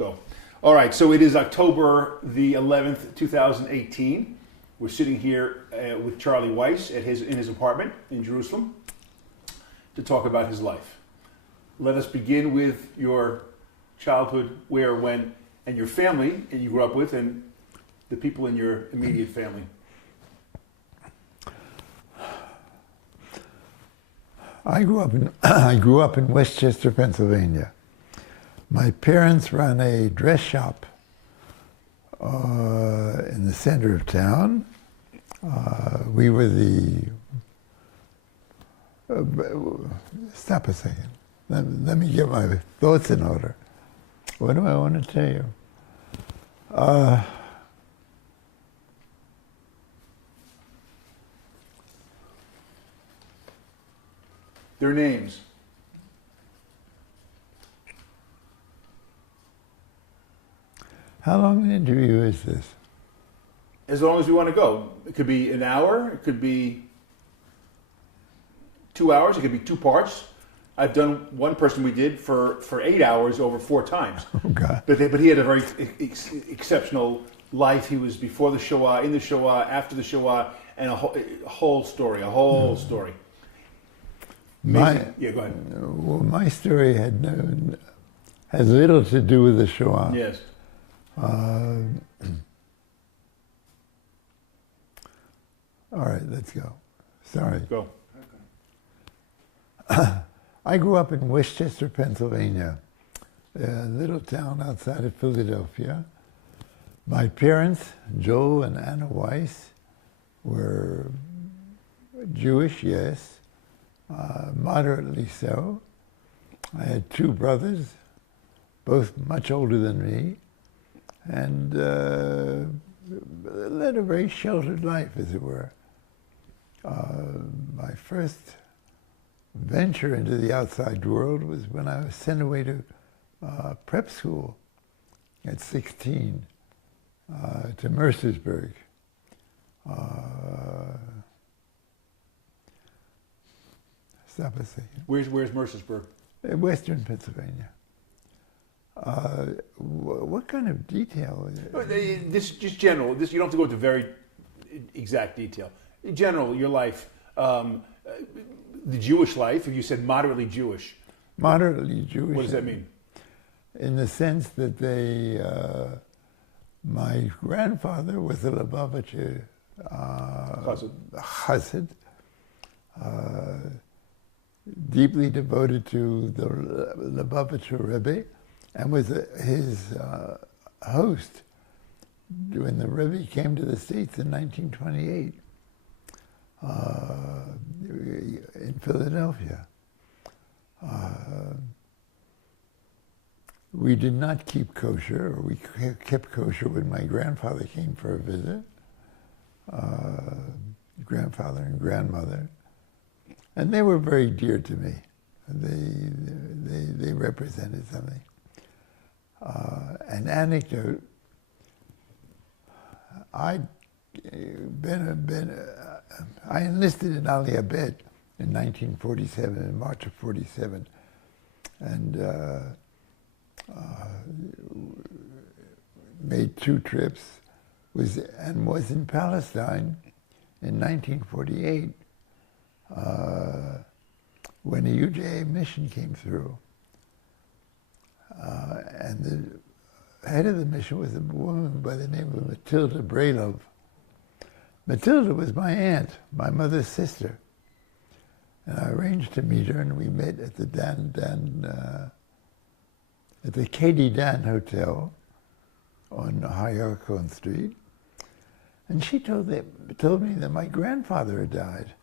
Go. All right, so it is October the 11th, 2018. We're sitting here with Charlie Weiss in his apartment in Jerusalem to talk about his life. Let us begin with your childhood, where, when, and your family that you grew up with, and the people in your immediate family. I grew up in Westchester, Pennsylvania. My parents ran a dress shop in the center of town. We were the... stop a second. Let me get my thoughts in order. What do I want to tell you? Their names. How long an interview is this? As long as we want to go. It could be an hour, it could be 2 hours, it could be two parts. I've done one person we did for 8 hours over 4 times. Oh, God. But he had a very exceptional life. He was before the Shoah, in the Shoah, after the Shoah, and a whole story. Yeah, go ahead. Well, my story has little to do with the Shoah. Yes. All right, let's go. Sorry. Go. I grew up in Westchester, Pennsylvania, a little town outside of Philadelphia. My parents, Joe and Anna Weiss, were Jewish, yes, moderately so. I had 2 brothers, both much older than me, and led a very sheltered life, as it were. My first venture into the outside world was when I was sent away to prep school at 16 to Mercersburg. Stop a second. Where's Mercersburg? Western Pennsylvania. What kind of detail is it? This just general. This, you don't have to go into very exact detail. In general, your life, the Jewish life. If you said moderately Jewish, Moderately Jewish. what does that mean? In the sense that they, my grandfather was a Lubavitcher chassid, deeply devoted to the Lubavitcher Rebbe, and was his host when the Rebbe came to the States in 1928 in Philadelphia. We did not keep kosher, or we kept kosher when my grandfather came for a visit, grandfather and grandmother, and they were very dear to me. They represented something. An anecdote, I enlisted in Aliyah Bet in 1947, in March of 47, and made 2 trips, was in Palestine in 1948 when a UJA mission came through. And the head of the mission was a woman by the name of Matilda Brailov. Matilda was my aunt, my mother's sister. And I arranged to meet her, and we met at the at the Katie Dan Hotel on Hayarkon Street. And she told me that my grandfather had died.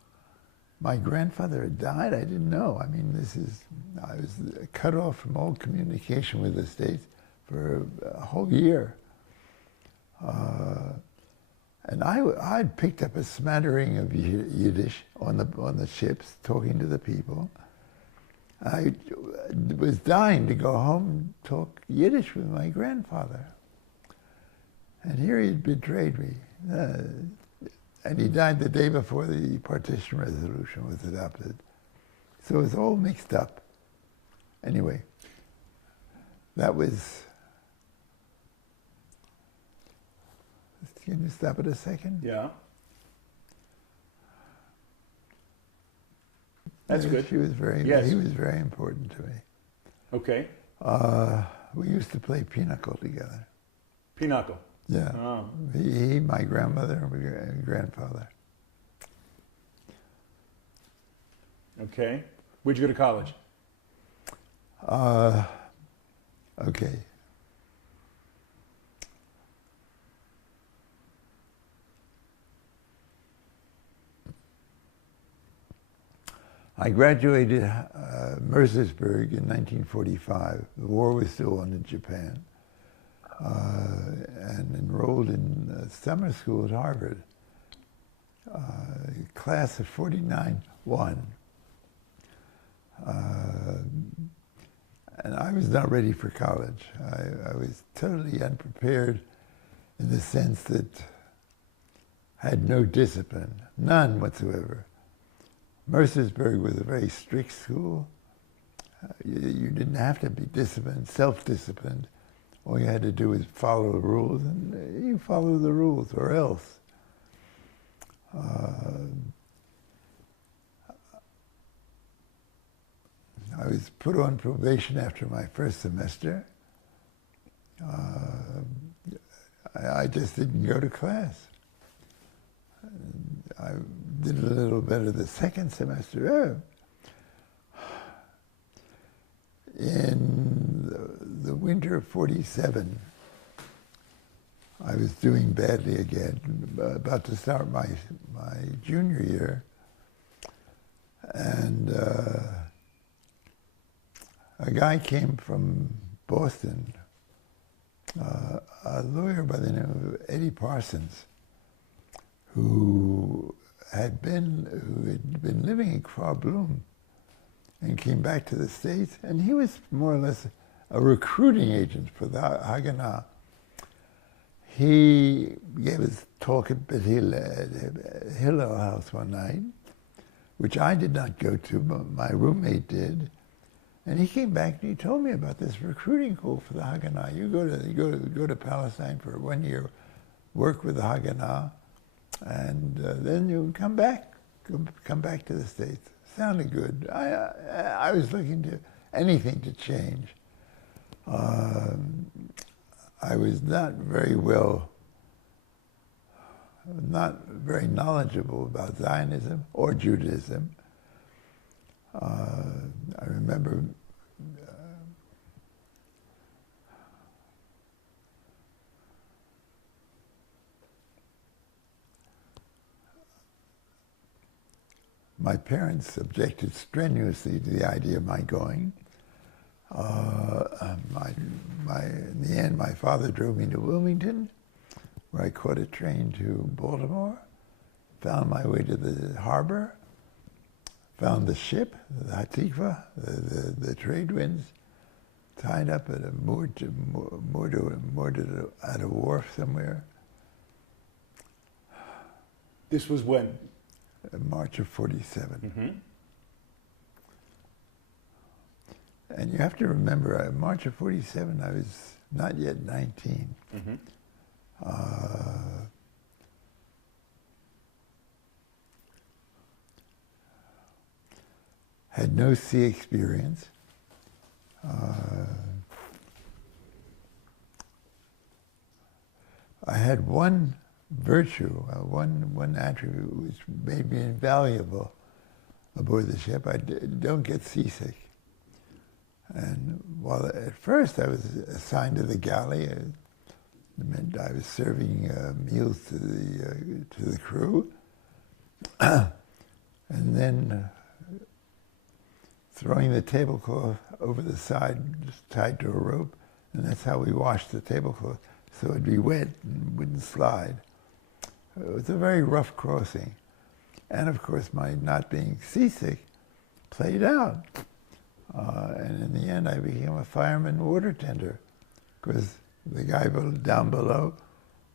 My grandfather had died? I didn't know. I mean, I was cut off from all communication with the States for a whole year. And I'd picked up a smattering of Yiddish on the ships, talking to the people. I was dying to go home and talk Yiddish with my grandfather. And here he'd betrayed me. And he died the day before the partition resolution was adopted. So it was all mixed up. Anyway, that was Can you stop it a second? Yeah. That's good. He was very important to me. Okay. We used to play pinochle together. Pinochle. Yeah. Oh. He, my grandmother, and my grandfather. Okay. Where'd you go to college? Okay. I graduated Mercersburg in 1945. The war was still on in Japan. And enrolled in summer school at Harvard. Class of 49-1. And I was not ready for college. I was totally unprepared in the sense that I had no discipline, none whatsoever. Mercersburg was a very strict school. You didn't have to be disciplined, self-disciplined. All you had to do was follow the rules, and you follow the rules, or else. I was put on probation after my first semester. I just didn't go to class. I did a little better the second semester. In the winter of 47, I was doing badly again, about to start my junior year, and a guy came from Boston, a lawyer by the name of Eddie Parsons, who had been living in Quablum and came back to the States, and he was more or less a recruiting agent for the Haganah. He gave his talk at Bet Hillel House one night, which I did not go to, but my roommate did. And he came back and he told me about this recruiting call for the Haganah. You go to Palestine for 1 year, work with the Haganah, and then you come back to the States. Sounded good. I was looking to anything to change. I was not very knowledgeable about Zionism or Judaism. I remember my parents objected strenuously to the idea of my going. In the end, my father drove me to Wilmington, where I caught a train to Baltimore, found my way to the harbor, found the ship, the Hatikva, the trade winds, tied up at moored at a wharf somewhere. This was when? March of 47. Mm-hmm. And you have to remember, March of 47, I was not yet 19. Mm-hmm. Had no sea experience. I had one virtue, one attribute which made me invaluable aboard the ship. I don't get seasick. And while at first I was assigned to the galley, it meant I was serving meals to the crew, and then throwing the tablecloth over the side, just tied to a rope, and that's how we washed the tablecloth, so it'd be wet and wouldn't slide. It was a very rough crossing. And of course, my not being seasick played out. And in the end, I became a fireman water tender, because the guy down below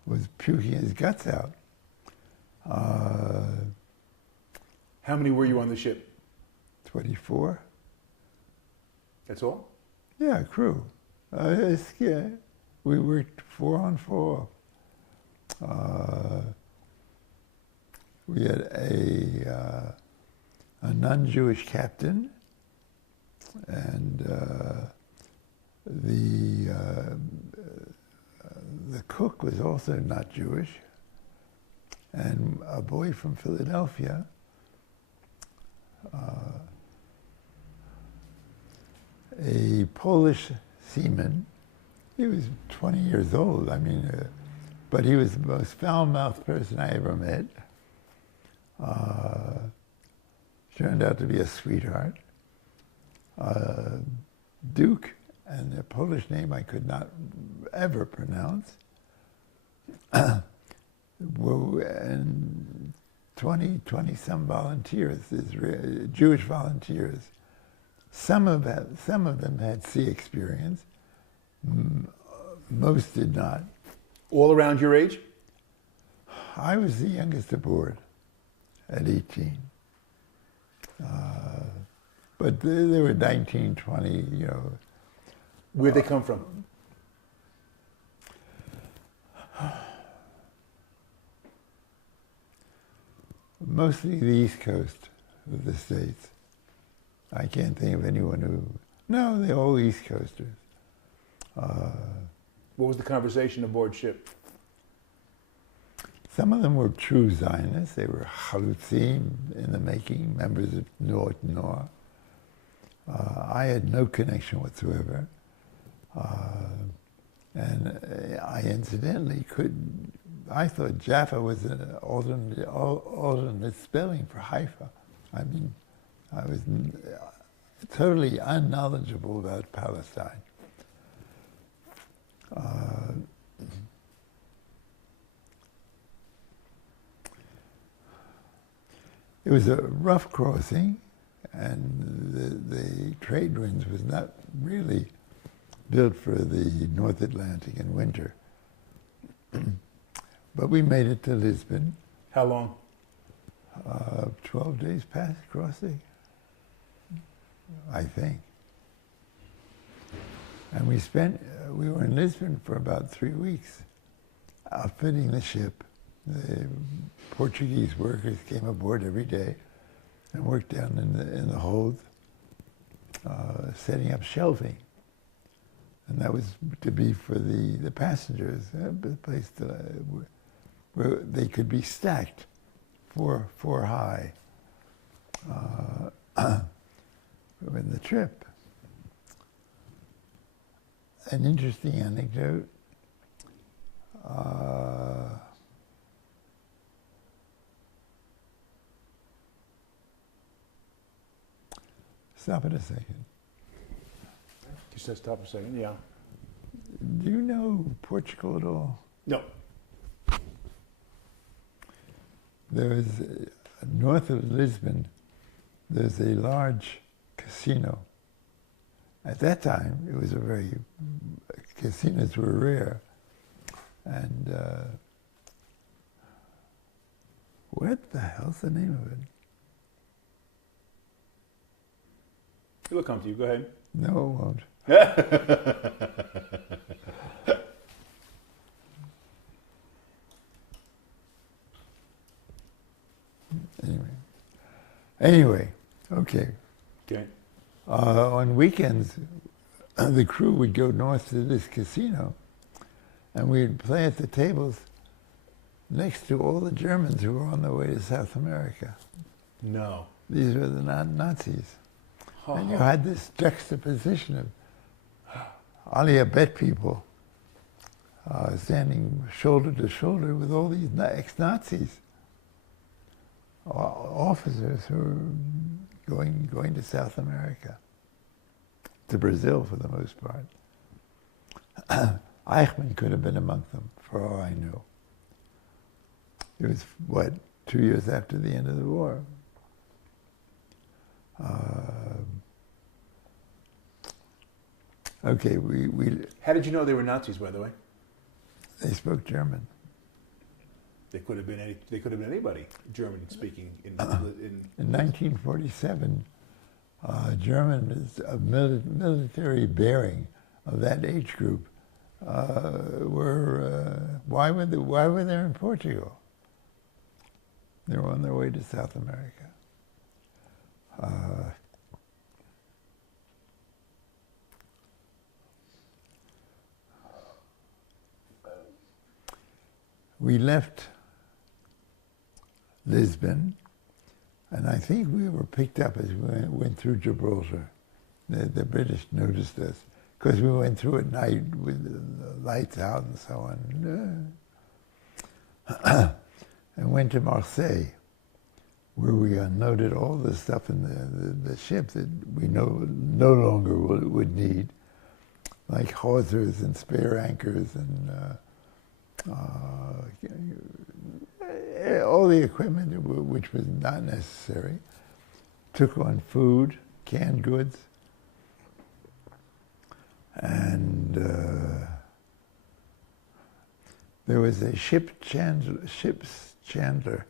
was puking his guts out. How many were you on the ship? 24. That's all? Yeah, crew. We worked 4 on 4 off. We had a non-Jewish captain, and the cook was also not Jewish, and a boy from Philadelphia, a Polish seaman. He was 20 years old, I mean, but he was the most foul-mouthed person I ever met. Turned out to be a sweetheart. Duke, and a Polish name I could not ever pronounce. And 20-some volunteers, Jewish volunteers. Some of them had sea experience. Most did not. All around your age? I was the youngest aboard at 18. But they were 19, 20, you know. Where'd they come from? Mostly the East Coast of the States. I can't think of anyone who... No, they're all East Coasters. What was the conversation aboard ship? Some of them were true Zionists. They were chalutzim in the making, members of Tnuot Noah. I had no connection whatsoever. And I incidentally I thought Jaffa was an alternate spelling for Haifa. I mean, I was totally unknowledgeable about Palestine. It was a rough crossing, and the trade winds was not really built for the North Atlantic in winter. But we made it to Lisbon. How long? 12 days past crossing, I think. And we were in Lisbon for about 3 weeks, outfitting the ship. The Portuguese workers came aboard every day and worked down in the hold, setting up shelving. And that was to be for the passengers, a place where they could be stacked four high in the trip. An interesting anecdote. Stop it a second. You said stop a second, yeah. Do you know Portugal at all? No. There is, north of Lisbon, there's a large casino. At that time, it was casinos were rare. And what the hell's the name of it? It'll come to you, go ahead. No, it won't. Anyway, okay. Okay. On weekends, the crew would go north to this casino, and we'd play at the tables next to all the Germans who were on their way to South America. No. These were the Nazis. And you had this juxtaposition of Aliyah people standing shoulder to shoulder with all these ex-Nazis, officers who were going to South America, to Brazil for the most part. Eichmann could have been among them, for all I knew. It was, 2 years after the end of the war. Okay, we... How did you know they were Nazis, by the way? They spoke German. They could have been anybody German speaking in 1947, German is a military bearing of that age group were why were they in Portugal? They were on their way to South America. We left Lisbon, and I think we were picked up as we went through Gibraltar. The British noticed us because we went through at night with the lights out and so on. And went to Marseille, where we unloaded all the stuff in the ship that we no longer would need, like hawsers and spare anchors and all the equipment which was not necessary. Took on food, canned goods, and there was a ship's chandler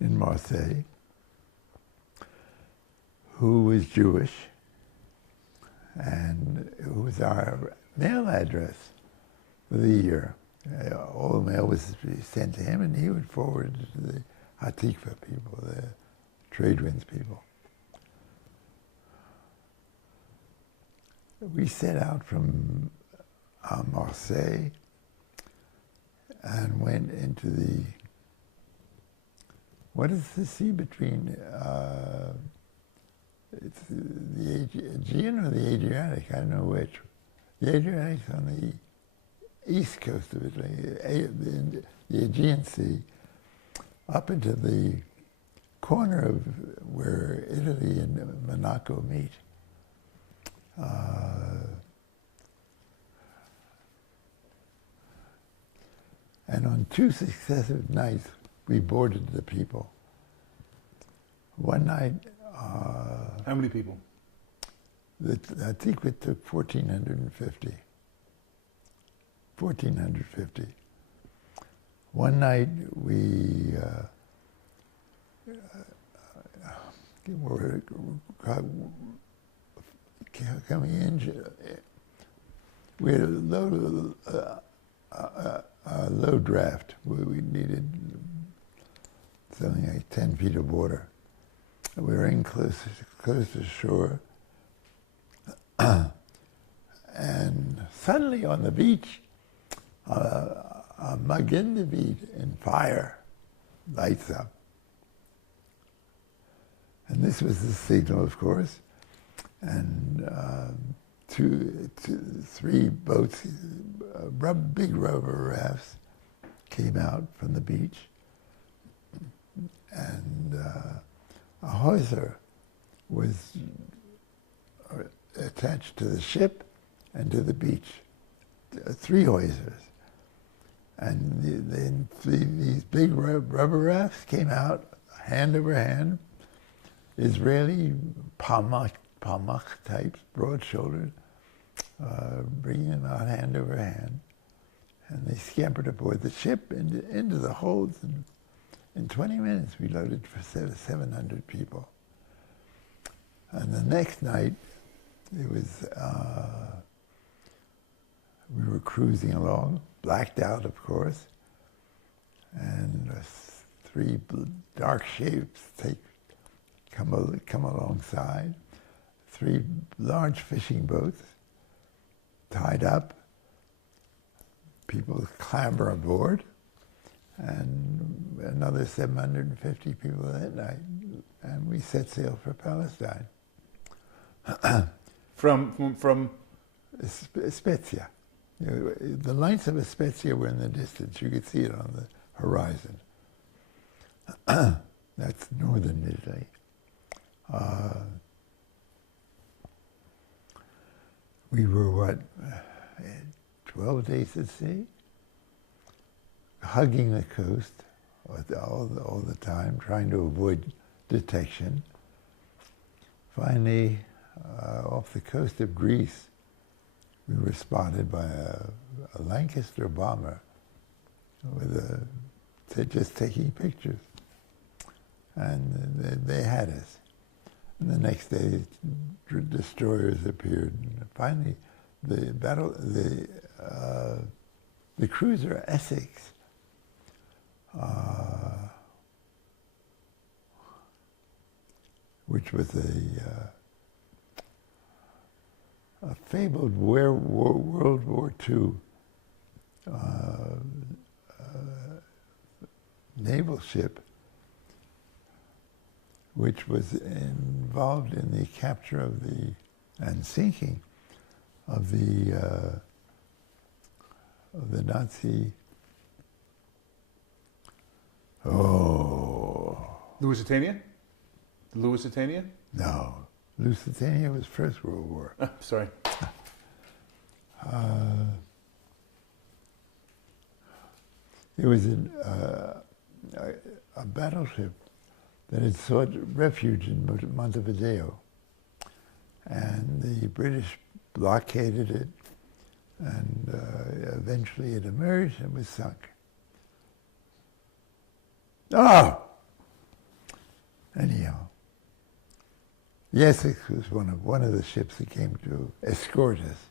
in Marseille who was Jewish, and it was our mail address for the year. All the mail was sent to him, and he would forward it to the Hatikva people, the trade winds people. We set out from Marseille and went into the, what is the sea between, it's the Aegean or the Adriatic, I don't know which. The Adriatic's on the east coast of Italy, the Aegean Sea, up into the corner of where Italy and Monaco meet. And on 2 successive nights, we boarded the people. One night... How many people? I think it took 1,450. 1,450. One night we were coming in. We had a low draft. We needed something like 10 feet of water. We were in close to shore. And suddenly on the beach, a Magen David in fire lights up. And this was the signal, of course. And three boats, big rubber rafts, came out from the beach. And a hawser was attached to the ship and to the beach. 3 hawsers. And then these big rubber rafts came out, hand over hand, Israeli palmach types, broad-shouldered, bringing them out hand over hand. And they scampered aboard the ship into the holds. And in 20 minutes, we loaded for 700 people. And the next night, it was, we were cruising along, blacked out, of course, and 3 dark shapes come alongside, 3 large fishing boats tied up, people clamber aboard, and another 750 people that night, and we set sail for Palestine. From Spezia. The lights of Spezia were in the distance. You could see it on the horizon. That's northern Italy. We were, 12 days at sea, hugging the coast all the time, trying to avoid detection. Finally, off the coast of Greece, we were spotted by a Lancaster bomber with just taking pictures. And they had us. And the next day, destroyers appeared. And finally, the the cruiser Essex, which was a fabled World War II naval ship, which was involved in the capture of and sinking of the Nazi. Lusitania? Lusitania? No, Lusitania was First World War. Sorry. It was a battleship that had sought refuge in Montevideo, and the British blockaded it, and eventually it emerged and was sunk. Anyhow, the Essex was one of the ships that came to escort us,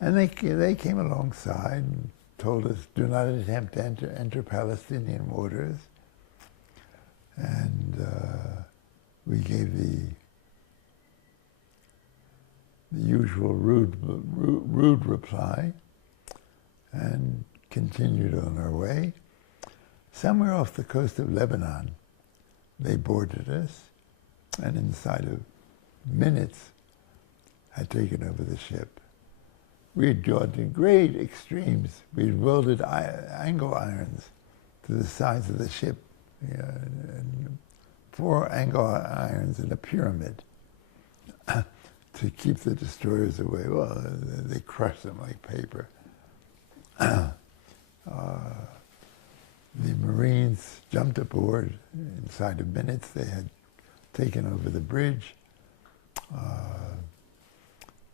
and they came alongside and told us, "Do not attempt to enter Palestinian waters." And we gave the usual rude reply and continued on our way. Somewhere off the coast of Lebanon, they boarded us, and inside of minutes had taken over the ship. We had gone to great extremes. We had welded angle irons to the sides of the ship, and 4 angle irons in a pyramid to keep the destroyers away. Well, they crushed them like paper. The Marines jumped aboard. Inside of minutes, they had taken over the bridge.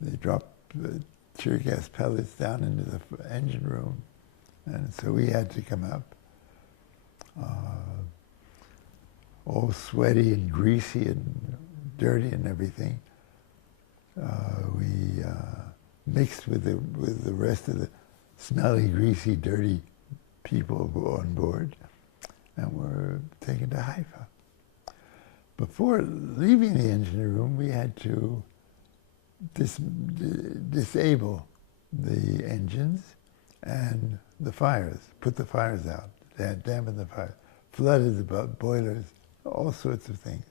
They dropped the tear gas pellets down into the engine room, and so we had to come up. All sweaty and greasy and dirty and everything. We mixed with the rest of the smelly, greasy, dirty people on board, and were taken to Haifa. Before leaving the engine room, we had to disable the engines and the fires, put the fires out. They had dampened the fire, flooded the boilers, all sorts of things.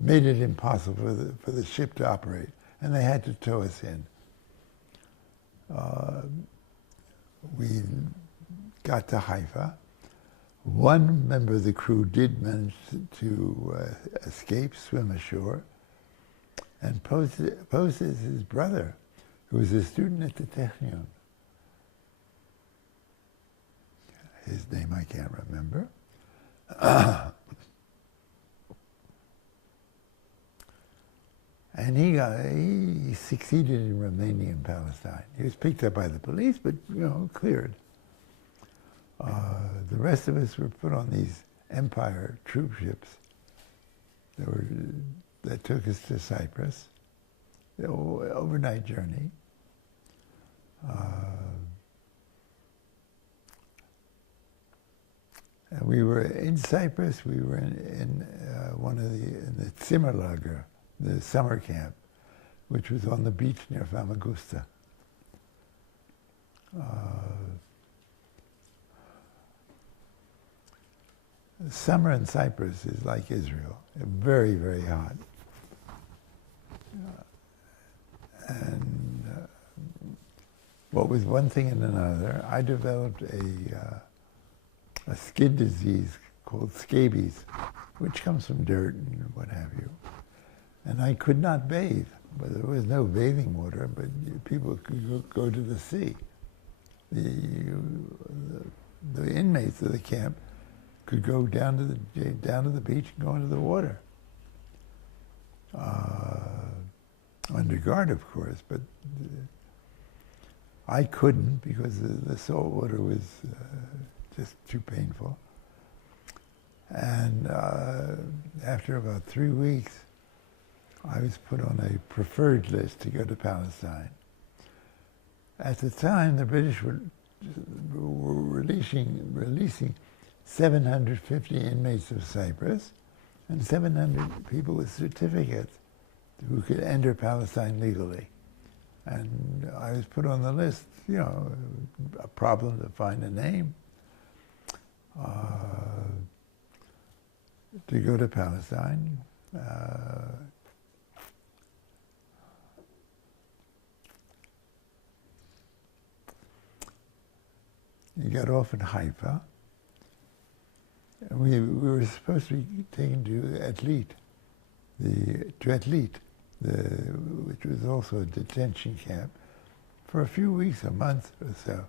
Made it impossible for the ship to operate, and they had to tow us in. We got to Haifa. One member of the crew did manage to escape, swim ashore, and posed as his brother, who was a student at the Technion. His name I can't remember. And he succeeded in remaining in Palestine. He was picked up by the police, but cleared. The rest of us were put on these Empire troop ships that took us to Cyprus. Overnight journey. And we were in Cyprus. We were in the Zimmerlager, the summer camp, which was on the beach near Famagusta. Summer in Cyprus is like Israel, very, very hot. And what was one thing and another, I developed a skin disease called scabies, which comes from dirt and what have you. And I could not bathe. But there was no bathing water, but people could go to the sea. The inmates of the camp could go down to the beach and go into the water. Under guard, of course, but I couldn't because the salt water was just too painful. And after about 3 weeks, I was put on a preferred list to go to Palestine. At the time, the British were releasing 750 inmates of Cyprus and 700 people with certificates who could enter Palestine legally. And I was put on the list, you know, a problem to find a name, to go to Palestine. You got off in Haifa. And we were supposed to be taken to Etlit, which was also a detention camp, for a few weeks, a month or so,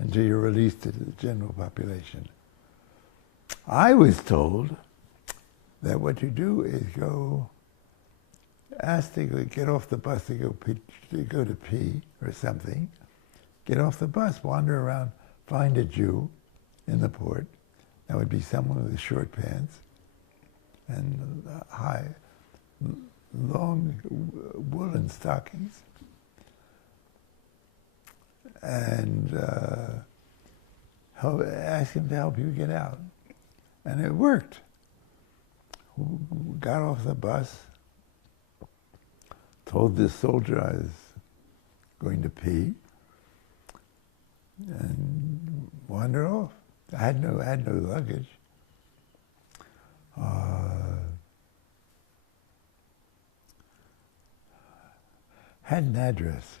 until you're released to the general population. I was told that what you do is ask to get off the bus to go to pee or something, get off the bus, wander around, find a Jew in the port. That would be someone with short pants and long woolen stockings, and ask him to help you get out. And it worked. Got off the bus, told this soldier I was going to pee, and wandered off. I had no luggage. Had an address.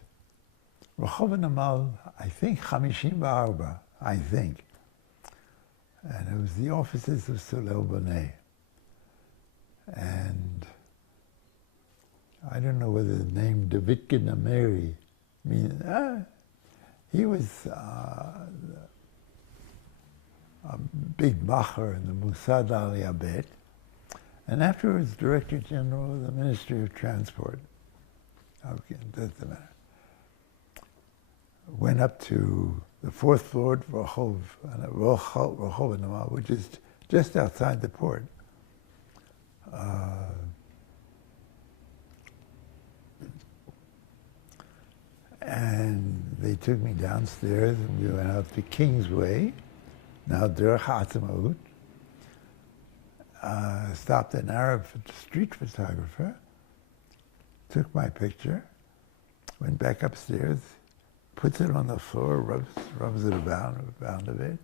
Rehov Namal, I think 54, I think. And it was the offices of Solel Boneh. And I don't know whether the name Davidkin Ameri means, he was a big macher in the Mossad Aliyabet, and afterwards Director General of the Ministry of Transport. Okay, doesn't matter. Went up to the fourth floor of Rehov, which is just outside the port. And they took me downstairs, and we went out to Kingsway, now Derech Ha'atzmaut. Stopped an Arab street photographer, took my picture, went back upstairs, puts it on the floor, rubs it around a bit,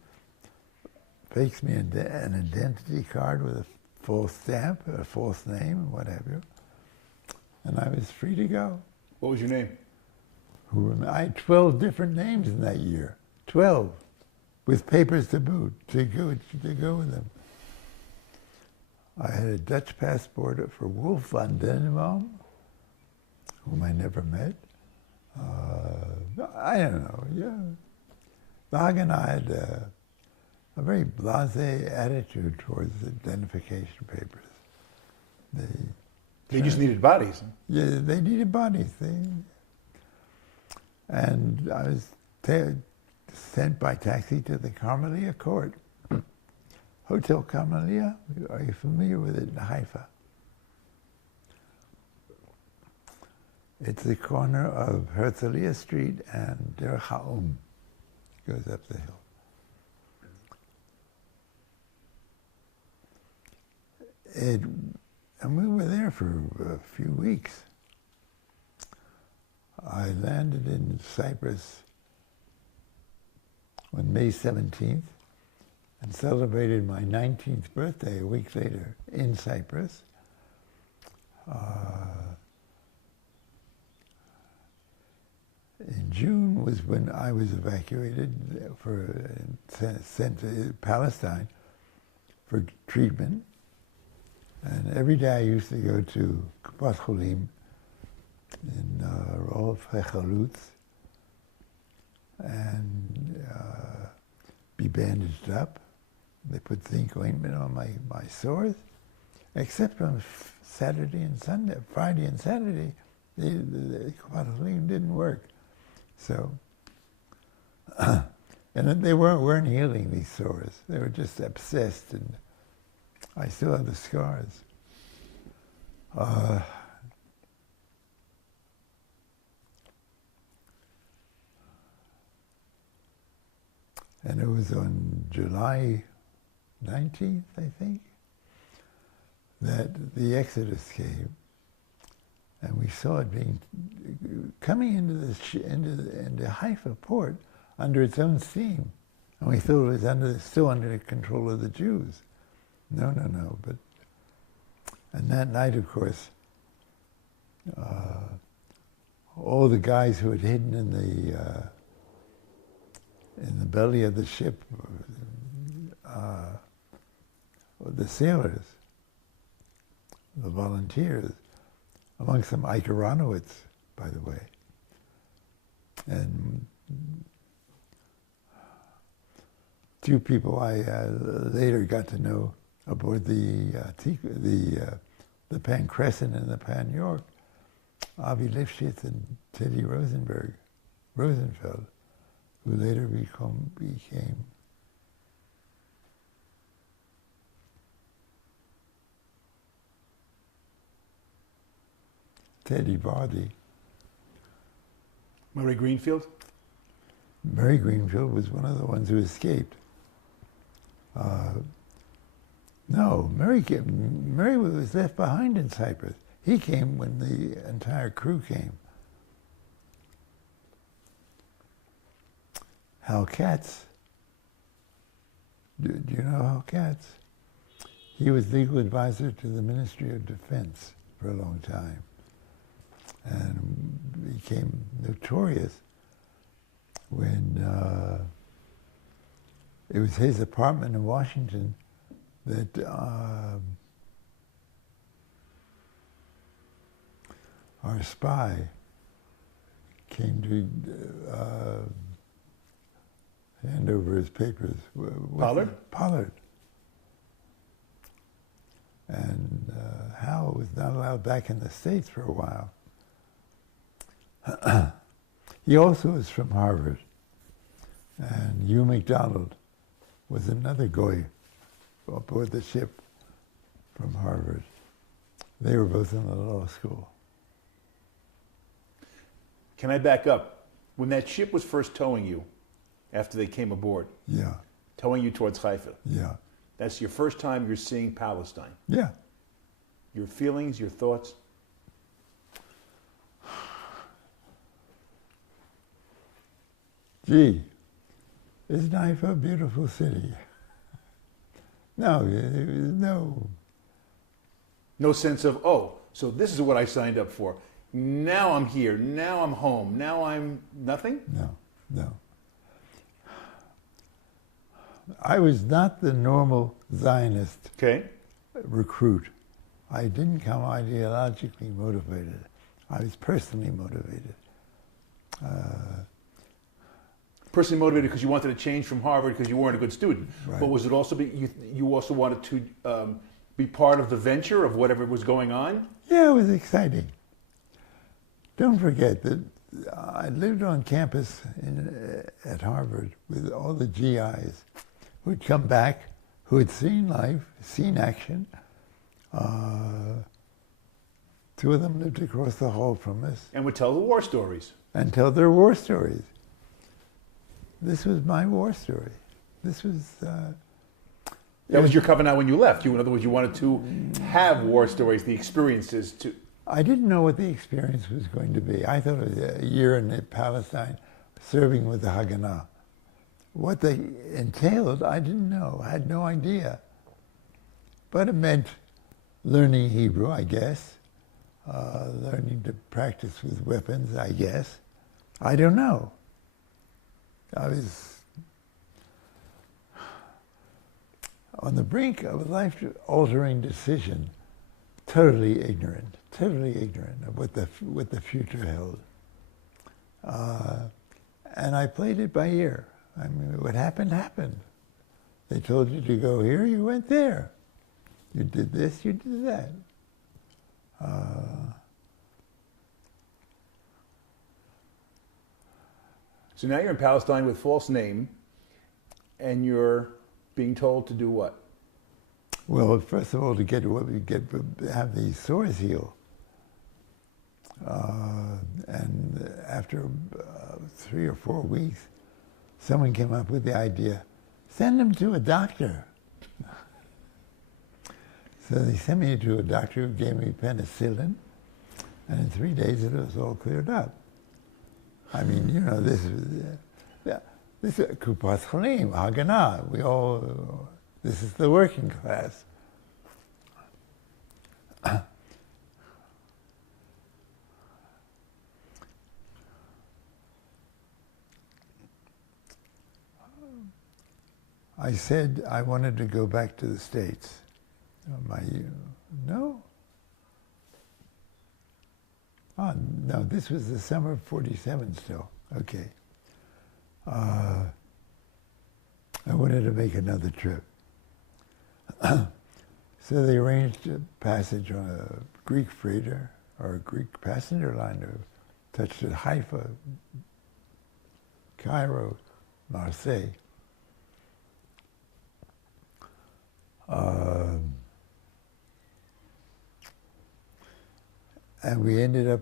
fakes me an identity card with a false stamp, a false name, what have you, and I was free to go. What was your name? I had 12 different names in that year, 12, with papers to boot, to go with them. I had a Dutch passport for Wolf van Denenbaum, whom I never met. I don't know, yeah. Vag and I had a very blasé attitude towards identification papers. They just needed bodies. Yeah, they needed bodies. And I was sent by taxi to the Carmelia Court. Hotel Carmelia, are you familiar with it in Haifa? It's the corner of Herzliya Street and Derech Ha'um. Goes up the hill. And we were there for a few weeks. I landed in Cyprus on May 17th and celebrated my 19th birthday a week later in Cyprus. In June was when I was evacuated sent to Palestine for treatment. And every day I used to go to Kupat Cholim in Rov Hechalutz and be bandaged up. They put zinc ointment on my sores, except on Saturday and Sunday, Friday and Saturday, the Kupat Cholim didn't work. So, and they weren't healing these sores. They were just abscessed, and I still have the scars. And it was on July 19th, I think, that the Exodus came. And we saw it coming into Haifa port under its own steam. And we thought it was still under the control of the Jews. No. And that night, of course, all the guys who had hidden in the belly of the ship, the sailors, the volunteers, amongst them Ike Aronowitz, by the way, and two people I later got to know aboard the Pan Crescent and the Pan York, Avi Lifshitz and Teddy Rosenfeld, who later became Teddy Vardy. Murray Greenfield? Murray Greenfield was one of the ones who escaped. No, Murray was left behind in Cyprus. He came when the entire crew came. Hal Katz. Do you know Hal Katz? He was legal advisor to the Ministry of Defense for a long time and became notorious when it was his apartment in Washington that our spy came to hand over his papers. Pollard? Pollard. And Hal was not allowed back in the States for a while. He also was from Harvard. And Hugh McDonald was another goy aboard the ship from Harvard. They were both in the law school. Can I back up? When that ship was first towing you, after they came aboard, Yeah, towing you towards Haifa, yeah, that's your first time you're seeing Palestine. yeah. Your feelings, your thoughts? Gee, isn't Haifa a beautiful city? No, there was no. No sense of, oh, so this is what I signed up for. Now I'm here. Now I'm home. Now I'm nothing? No. I was not the normal Zionist recruit. I didn't come ideologically motivated. I was personally motivated. Personally motivated because you wanted to change from Harvard because you weren't a good student. Right. But was it also you also wanted to be part of the venture of whatever was going on? Yeah, it was exciting. Don't forget that I lived on campus at Harvard with all the GIs who'd come back, who had seen life, seen action. Two of them lived across the hall from us. And would tell the war stories. And tell their war stories. This was my war story. This was... that was your covenant when you left. In other words, you wanted to have war stories, the experiences to... I didn't know what the experience was going to be. I thought it was a year in Palestine serving with the Haganah. What they entailed, I didn't know. I had no idea. But it meant learning Hebrew, I guess. Learning to practice with weapons, I guess. I don't know. I was on the brink of a life-altering decision, totally ignorant of what the future held. And I played it by ear. I mean, what happened, happened. They told you to go here, you went there. You did this, you did that. So now you're in Palestine with false name, and you're being told to do what? Well, first of all, to have the sores heal. And after 3 or 4 weeks, someone came up with the idea, send him to a doctor. So they sent me to a doctor who gave me penicillin, and in 3 days it was all cleared up. I mean, you know, this is Kupas Chalim, Haganah. We all, this is the working class. I said I wanted to go back to the States. No. Oh, no, this was the summer of 47 still. Okay. I wanted to make another trip. So they arranged a passage on a Greek freighter or a Greek passenger liner, touched at Haifa, Cairo, Marseille. And we ended up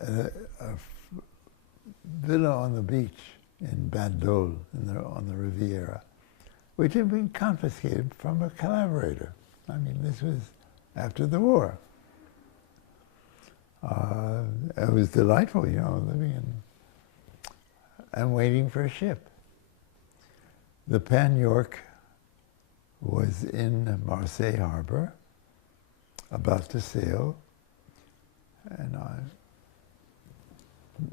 at a villa on the beach in Bandol on the Riviera, which had been confiscated from a collaborator. I mean, this was after the war. It was delightful, you know, living in and waiting for a ship. The Pan York was in Marseille Harbor, about to sail, and I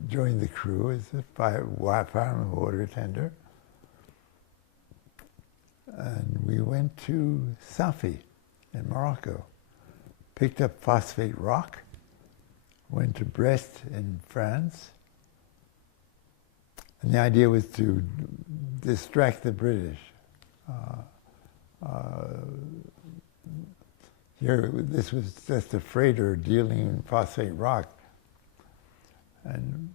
joined the crew as a fireman water tender. And we went to Safi in Morocco, picked up phosphate rock, went to Brest in France, and the idea was to distract the British. Here, this was just a freighter dealing in phosphate rock. And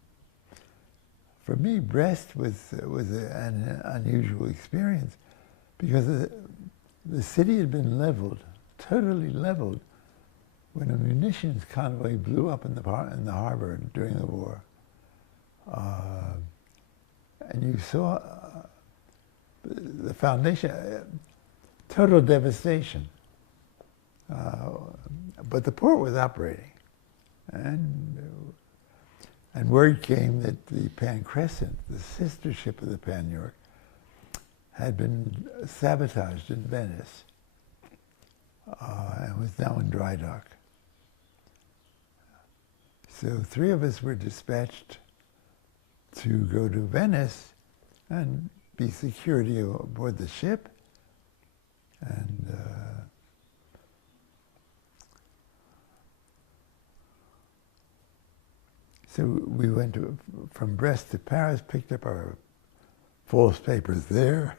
for me, Brest was an unusual experience because the city had been leveled, totally leveled, when a munitions convoy blew up in the harbor during the war. And you saw the foundation, total devastation. But the port was operating. And word came that the Pan Crescent, the sister ship of the Pan York, had been sabotaged in Venice and was now in dry dock. So 3 of us were dispatched to go to Venice and be security aboard the ship. And so we went from Brest to Paris, picked up our false papers there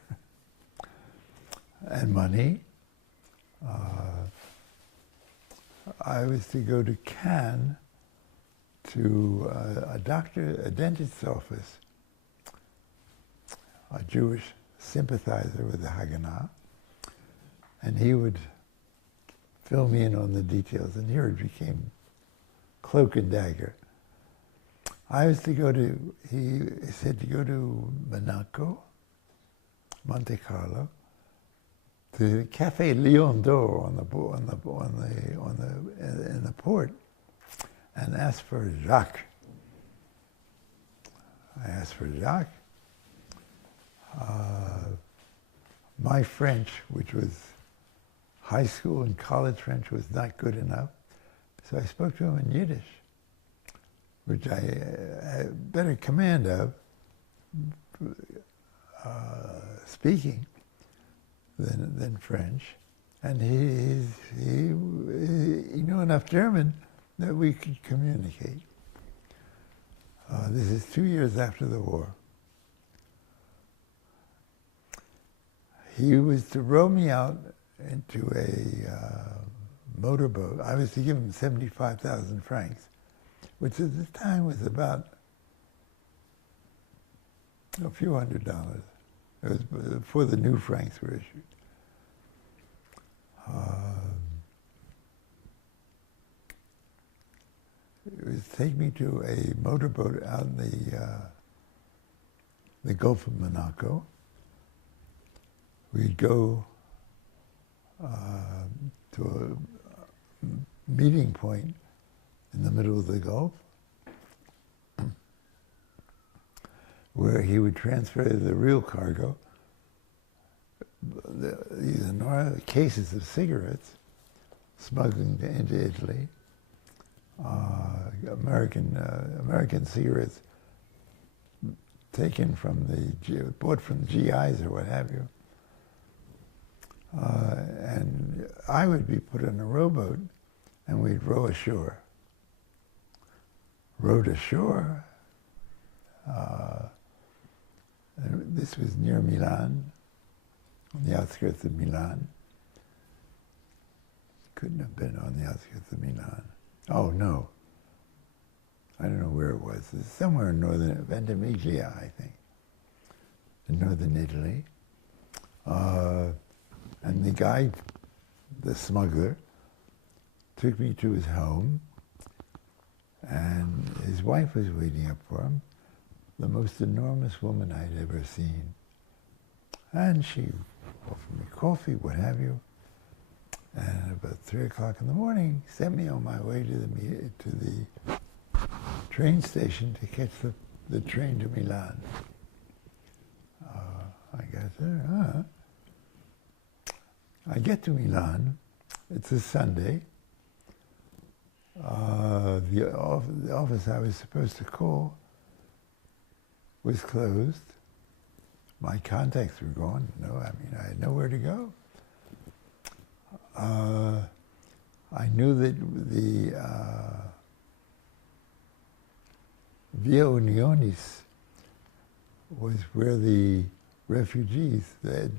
and money. I was to go to Cannes to a dentist's office, a Jewish sympathizer with the Haganah, and he would fill me in on the details, and here it became cloak and dagger. I was to go to, he said to go to Monaco, Monte Carlo, to Cafe Lion d'Or in the port, and ask for Jacques. I asked for Jacques. My French, which was high school and college French, was not good enough, so I spoke to him in Yiddish, which I had better command of speaking than French. And he knew enough German that we could communicate. This is 2 years after the war. He was to row me out into a motorboat. I was to give him 75,000 francs, which at the time was about a few $100. It was before the new francs were issued. It was to take me to a motorboat out in the Gulf of Monaco. We'd go to a meeting point in the middle of the Gulf where he would transfer the real cargo, these enormous cases of cigarettes, smuggling into Italy, American cigarettes taken from bought from GIs or what have you. And I would be put on a rowboat and we'd row ashore. Rowed ashore. This was near Milan, on the outskirts of Milan. Couldn't have been on the outskirts of Milan. Oh, no. I don't know where it was. It's somewhere in northern Ventimiglia, I think, in northern Italy. And the guy, the smuggler, took me to his home, and his wife was waiting up for him, the most enormous woman I'd ever seen. And she offered me coffee, what have you. And about 3 o'clock in the morning, sent me on my way to the train station to catch the train to Milan. I got there, I get to Milan, it's a Sunday. The office I was supposed to call was closed. My contacts were gone. I had nowhere to go. I knew that the Via Unionis was where the refugees, the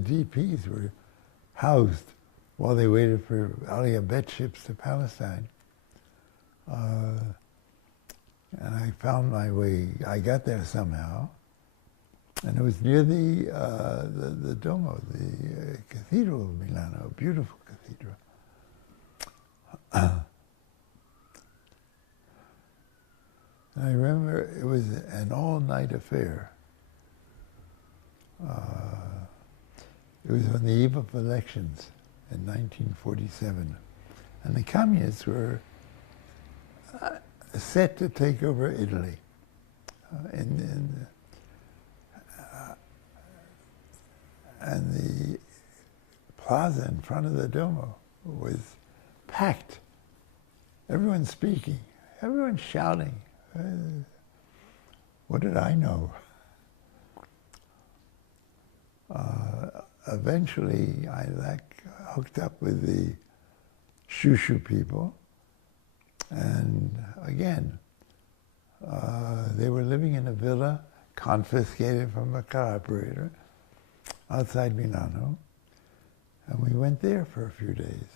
DPs were housed while they waited for Aliyah ships to Palestine. And I found my way. I got there somehow, and it was near the Duomo, the Cathedral of Milano, a beautiful cathedral. I remember it was an all-night affair. It was on the eve of elections in 1947, and the communists were set to take over Italy. And the plaza in front of the Duomo was packed. Everyone speaking, everyone shouting. What did I know? Eventually, I hooked up with the Shushu people, and again, they were living in a villa confiscated from a car operator outside Milano, and we went there for a few days.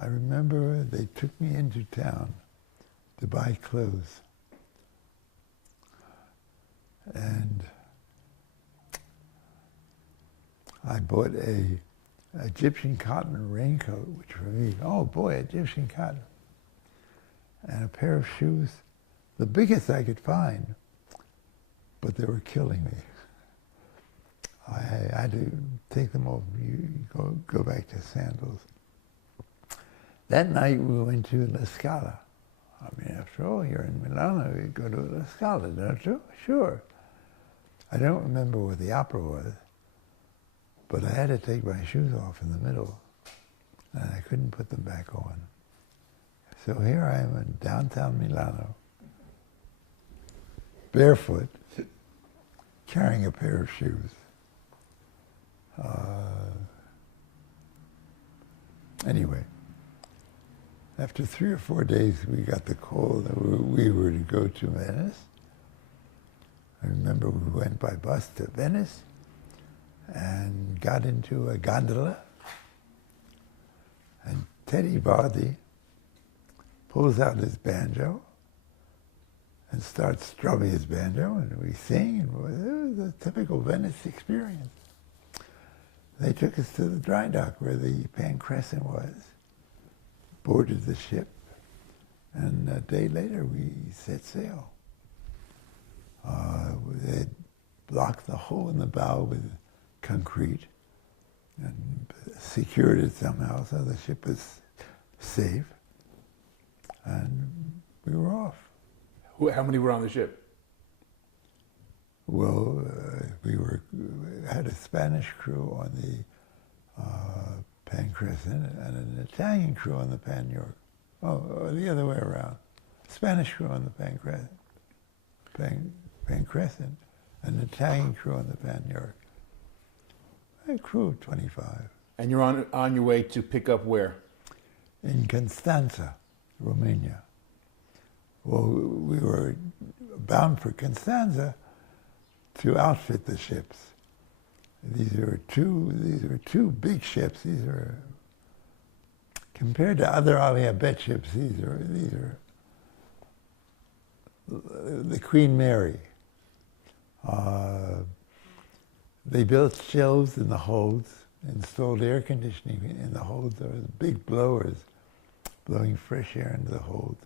I remember they took me into town to buy clothes. And I bought a Egyptian cotton raincoat, which for me, oh boy, Egyptian cotton. And a pair of shoes, the biggest I could find, but they were killing me. I had to take them off, go back to sandals. That night we went to La Scala. I mean, after all, you're in Milano, you go to La Scala, don't you? Sure. I don't remember what the opera was, but I had to take my shoes off in the middle, and I couldn't put them back on. So here I am in downtown Milano, barefoot, carrying a pair of shoes. Anyway, after 3 or 4 days, we got the call that we were to go to Venice. I remember we went by bus to Venice and got into a gondola, and Teddy Bardi pulls out his banjo and starts strumming his banjo, and we sing, and it was a typical Venice experience. They took us to the dry dock where the Pancrescent was, boarded the ship, And a day later, we set sail. They had blocked the hole in the bow with concrete and secured it somehow so the ship was safe. And we were off. How many were on the ship? Well, we had a Spanish crew on the Pan Crescent and an Italian crew on the Pan York. Oh, or the other way around. Spanish crew on the Pan Crescent, and an Italian crew on the Pan York. A crew of 25. And you're on your way to pick up where? In Constanța, Romania. Well, we were bound for Constanța to outfit the ships. These were two big ships. These are, compared to other Alliabet ships, these are the Queen Mary. They built shelves in the holds, installed air conditioning in the holds. There was big blowers blowing fresh air into the holds,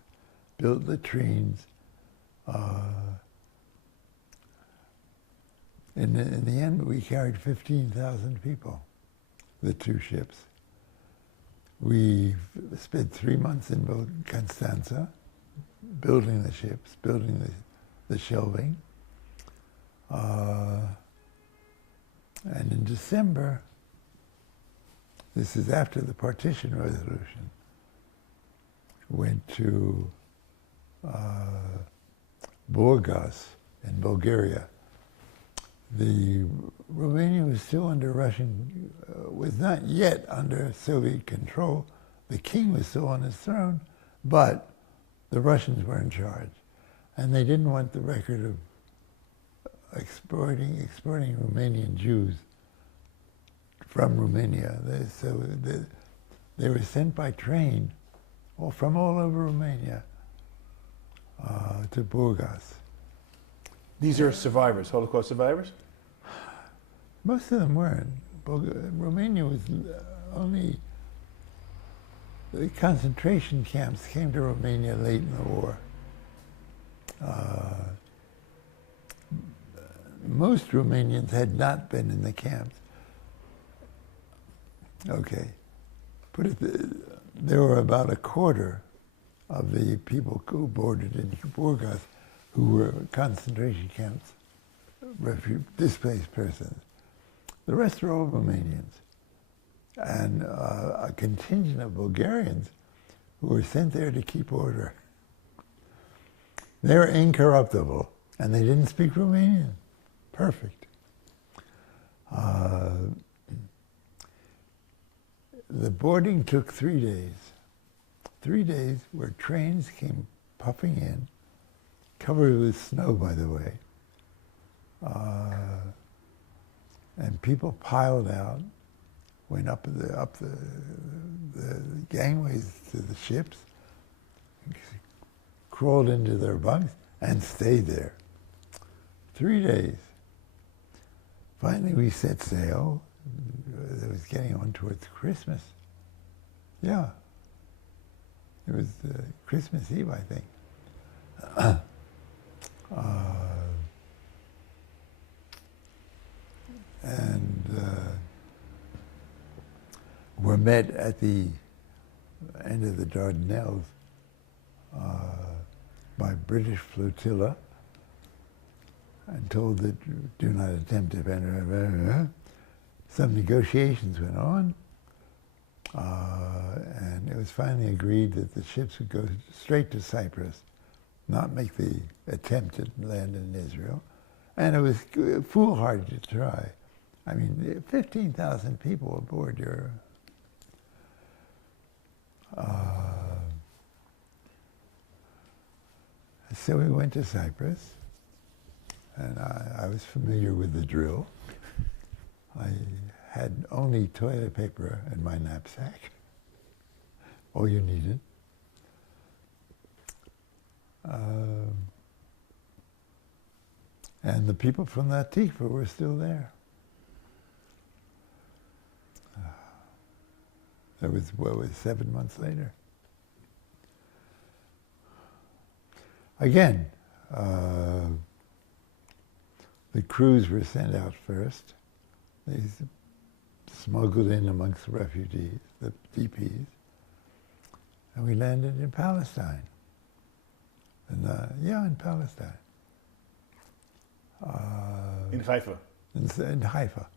built latrines. In the end, we carried 15,000 people, the two ships. We spent 3 months in Constanța, building the ships, building the shelving. And in December, this is after the partition resolution, went to Burgas in Bulgaria. Romania was still under Russian, was not yet under Soviet control. The king was still on his throne, but the Russians were in charge. And they didn't want the record of exporting Romanian Jews from Romania. They were sent by train from all over Romania to Burgas. These are survivors, Holocaust survivors? Most of them weren't. Romania was only, the concentration camps came to Romania late in the war. Most Romanians had not been in the camps. Okay, there were about a quarter of the people who boarded in Burgas who were concentration camps, displaced persons. The rest were all Romanians. And a contingent of Bulgarians who were sent there to keep order. They were incorruptible, and they didn't speak Romanian. Perfect. The boarding took 3 days. 3 days where trains came puffing in, covered with snow, by the way. And people piled out, went up the gangways to the ships, crawled into their bunks, and stayed there. 3 days. Finally, we set sail. It was getting on towards Christmas. Yeah. It was Christmas Eve, I think. Were met at the end of the Dardanelles by British flotilla and told that do not attempt to enter. Some negotiations went on, and it was finally agreed that the ships would go straight to Cyprus, not make the attempt to land in Israel. And it was foolhardy to try. I mean, 15,000 people aboard your... So we went to Cyprus, and I was familiar with the drill. I had only toilet paper in my knapsack, all you needed. And the people from Latifah were still there. That was 7 months later. again, the crews were sent out first. They smuggled in amongst the refugees, the DPs, and we landed in Palestine. And, in Palestine. In Haifa. In Haifa.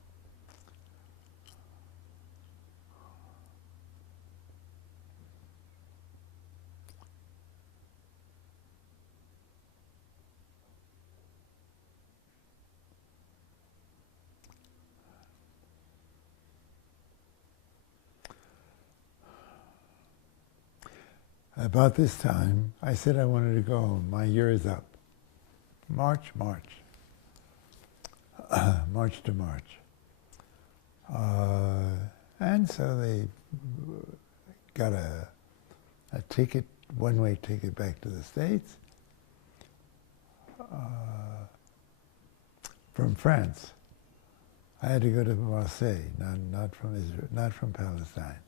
About this time, I said I wanted to go home. My year is up. March to March. And so they got a ticket, one-way ticket back to the States from France. I had to go to Marseille, not from Israel, not from Palestine.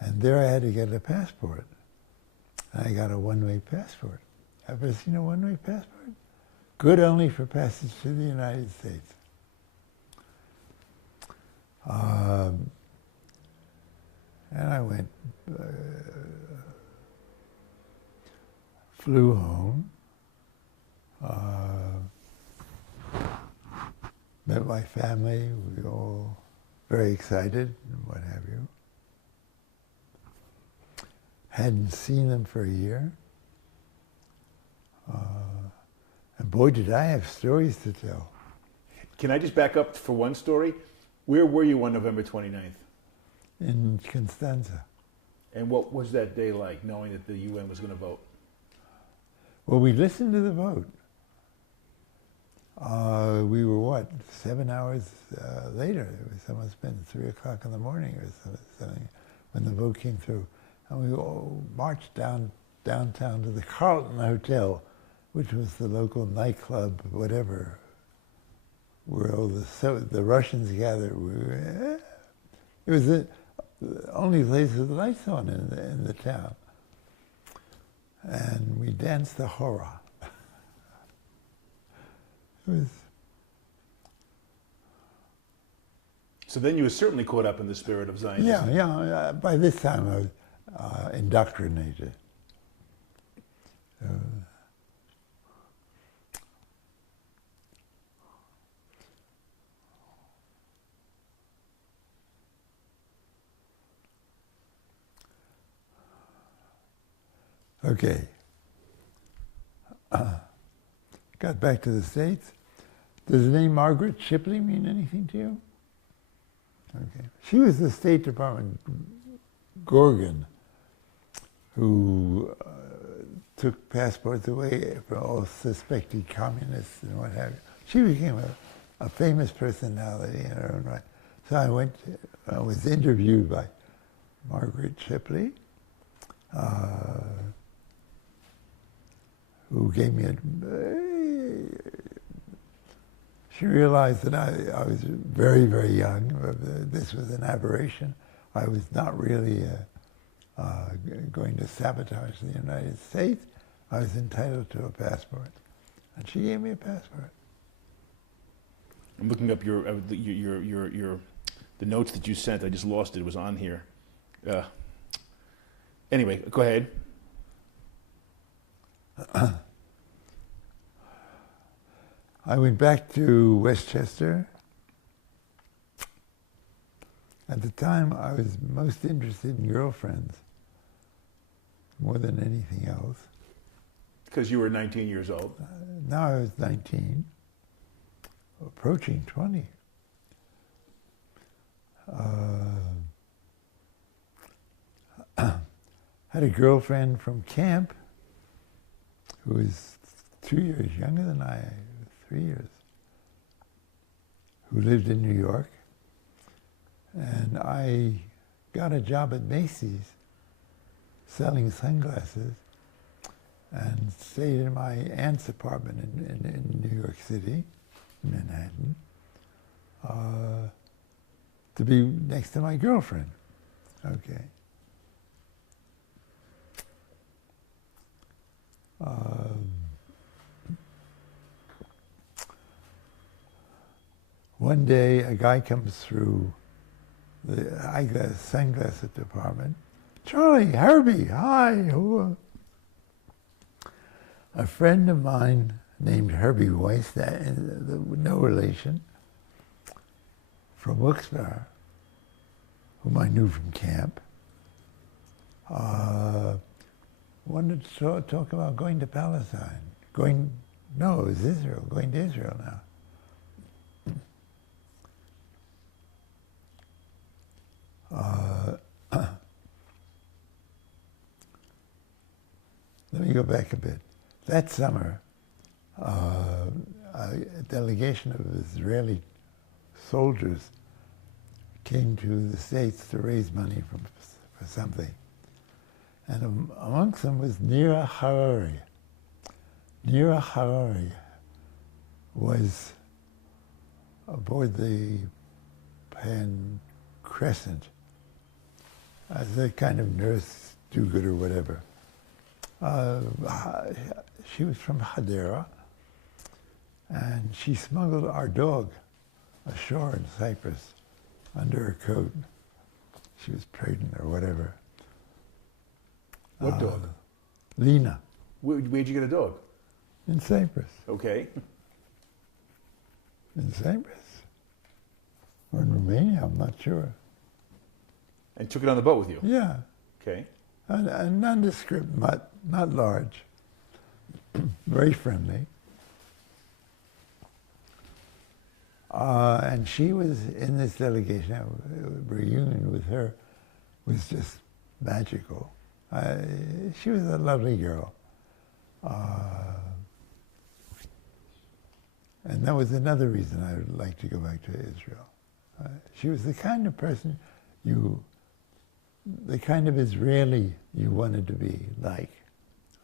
And there I had to get a passport. And I got a one-way passport. Ever seen a one-way passport? Good only for passage to the United States. And I went, flew home, met my family, we were all very excited and what have you. Hadn't seen them for a year. And boy, did I have stories to tell. Can I just back up for one story? Where were you on November 29th? In Constanza. And what was that day like, knowing that the UN was going to vote? Well, we listened to the vote. We were, 7 hours later? It must have been 3 o'clock in the morning or something when the vote came through. And we all marched downtown to the Carlton Hotel, which was the local nightclub, whatever, where all the Russians gathered. It was the only place with lights on in the town. And we danced the hora. It was. So then you were certainly caught up in the spirit of Zionism. Yeah. By this time I was indoctrinated. Okay. Got back to the States. Does the name Margaret Shipley mean anything to you? Okay. She was the State Department Gorgon who took passports away from all suspected communists and what have you. She became a famous personality in her own right. So I was interviewed by Margaret Shipley, who gave me she realized that I was very, very young. This was an aberration. I was not really going to sabotage the United States. I was entitled to a passport. And she gave me a passport. I'm looking up the notes that you sent. I just lost it. It was on here. Anyway, go ahead. I went back to Westchester. At the time, I was most interested in girlfriends more than anything else. Because you were 19 years old. Now I was 19, approaching 20. Had a girlfriend from camp who was 2 years younger than I, 3 years, who lived in New York. And I got a job at Macy's selling sunglasses and stayed in my aunt's apartment in New York City, in Manhattan, to be next to my girlfriend. Okay. one day a guy comes through the sunglasses department. Charlie, Herbie, hi. A friend of mine named Herbie Weiss, no relation, from Wetzler, whom I knew from camp, wanted to talk about going to Palestine. It was Israel, going to Israel now. Let me go back a bit. That summer, a delegation of Israeli soldiers came to the States to raise money for something. And amongst them was Nira Harari. Nira Harari was aboard the Pan Crescent as a kind of nurse, do-gooder, whatever. She was from Hadera, and she smuggled our dog ashore in Cyprus under her coat. She was pregnant or whatever. What dog? Lena. Where'd you get a dog? In Cyprus. Okay. In Cyprus? Or in Romania, I'm not sure. And took it on the boat with you? Yeah. Okay. A nondescript mutt, not large. Very friendly. And she was in this delegation. A reunion with her was just magical. She was a lovely girl. And that was another reason I would like to go back to Israel. She was the kind of person the kind of Israeli you wanted to be like,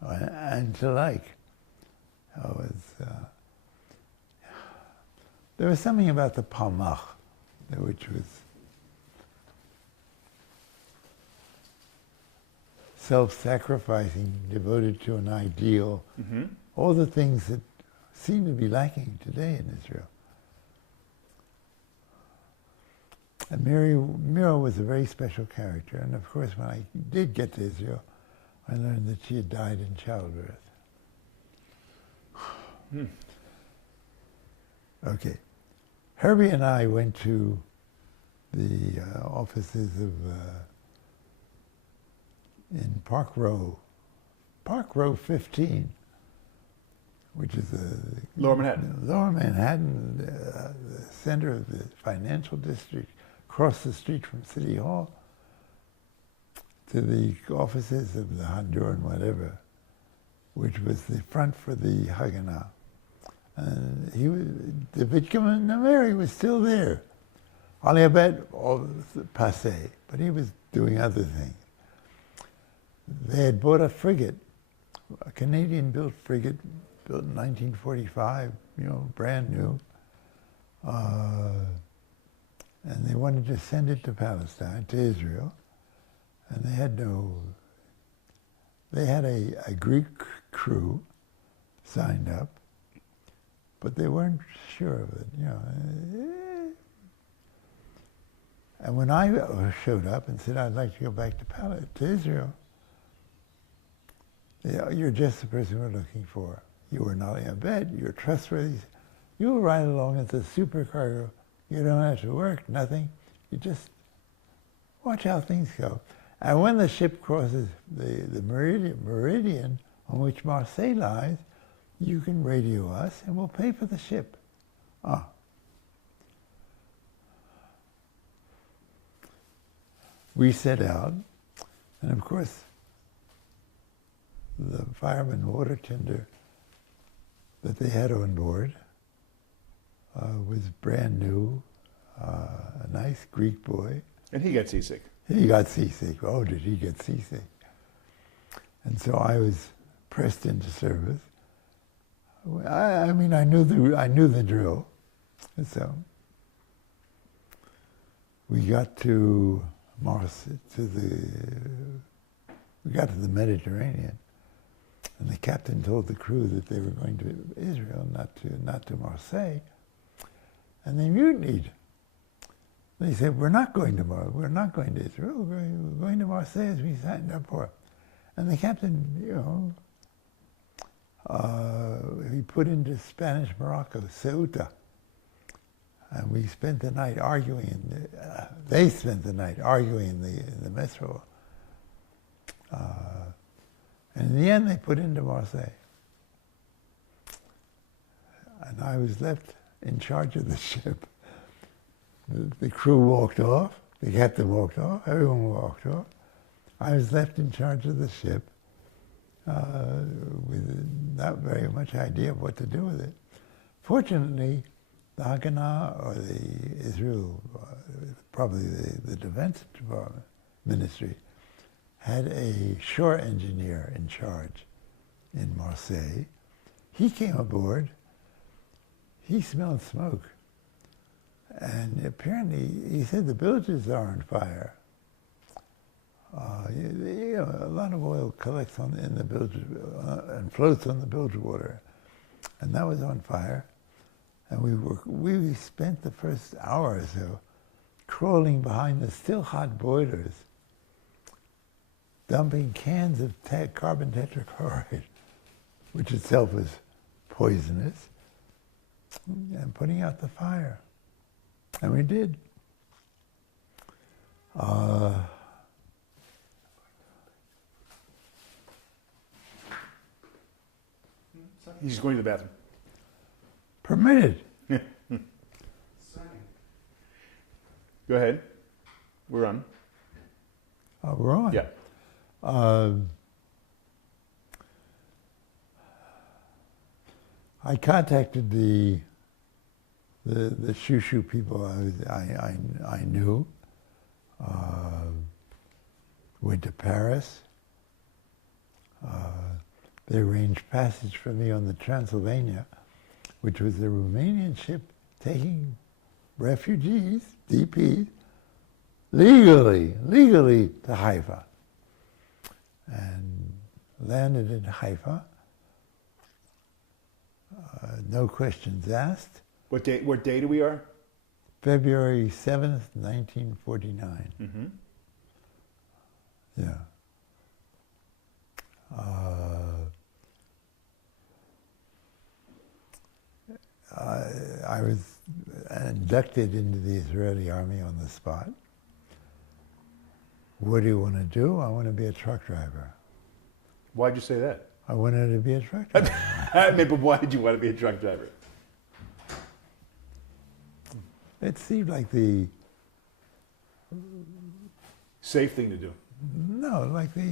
and to like. There was something about the Palmach, which was self-sacrificing, devoted to an ideal, all the things that seem to be lacking today in Israel. And Mira was a very special character, and of course when I did get to Israel, I learned that she had died in childbirth. Okay. Herbie and I went to the offices of in Park Row 15, which is Lower Manhattan. Lower Manhattan, the center of the financial district, across the street from City Hall, to the offices of the Honduran whatever, which was the front for the Haganah. And the Vidkaman Nameri was still there. Ali Abed, passé, but he was doing other things. They had bought a frigate, a Canadian-built frigate, built in 1945, brand new. And they wanted to send it to Palestine, to Israel. And they had a Greek crew signed up, but they weren't sure of it, And when I showed up and said, I'd like to go back to Israel, you're just the person we're looking for. You were not in bed, you're trustworthy. You will ride along as a supercargo. You don't have to work, nothing. You just watch how things go. And when the ship crosses the meridian on which Marseille lies, you can radio us and we'll pay for the ship. We set out, and of course, the fireman water tender that they had on board was brand new, a nice Greek boy. And he got seasick. He got seasick. Oh, did he get seasick? And so I was pressed into service. I mean, I knew the drill. And so we got to Marseille, we got to the Mediterranean, and the captain told the crew that they were going to Israel, not to Marseille. and they mutinied. They said, we're not going to we're not going to Israel, we're going to Marseille as we signed up for. And the captain, he put into Spanish Morocco, Ceuta. And we spent the night arguing, they spent the night arguing in the metro. And in the end, they put into Marseille. And I was left in charge of the ship. The crew walked off, the captain walked off, everyone walked off. I was left in charge of the ship with not very much idea of what to do with it. Fortunately, the Haganah, or the Israel, probably the Defense Department, Ministry, had a shore engineer in charge in Marseille. He came aboard, he smelled smoke, and apparently he said the bilges are on fire. A lot of oil collects in the bilge and floats on the bilge water, and that was on fire. And we spent the first hour or so crawling behind the still hot boilers, dumping cans of carbon tetrachloride, which itself was poisonous, and putting out the fire. And we did. He's just going to the bathroom. Permitted. Go ahead. We're on. We're on. Yeah. I contacted the shoo-shoo people I knew. Went to Paris. They arranged passage for me on the Transylvania, which was the Romanian ship taking refugees, DPs, legally to Haifa. And landed in Haifa. No questions asked. What day do we are? February 7th, 1949. Mm-hmm. Yeah. I was inducted into the Israeli army on the spot. What do you want to do? I want to be a truck driver. Why'd you say that? I wanted to be a truck driver. But why did you want to be a truck driver? It seemed like the... Safe thing to do. No, like the...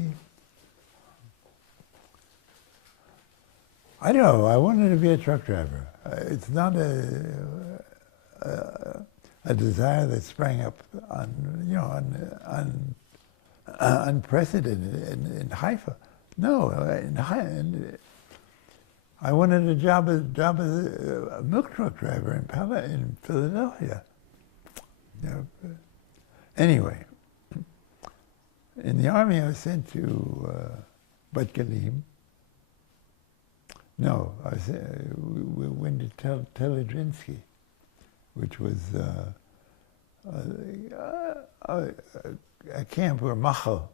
I don't know, I wanted to be a truck driver. It's not a desire that sprang up unprecedented in Haifa. No, I wanted a job as a milk truck driver in Philadelphia. Anyway, in the army I was sent to Bat Galim. No, we went to Telodrinsky, which was a camp where Machal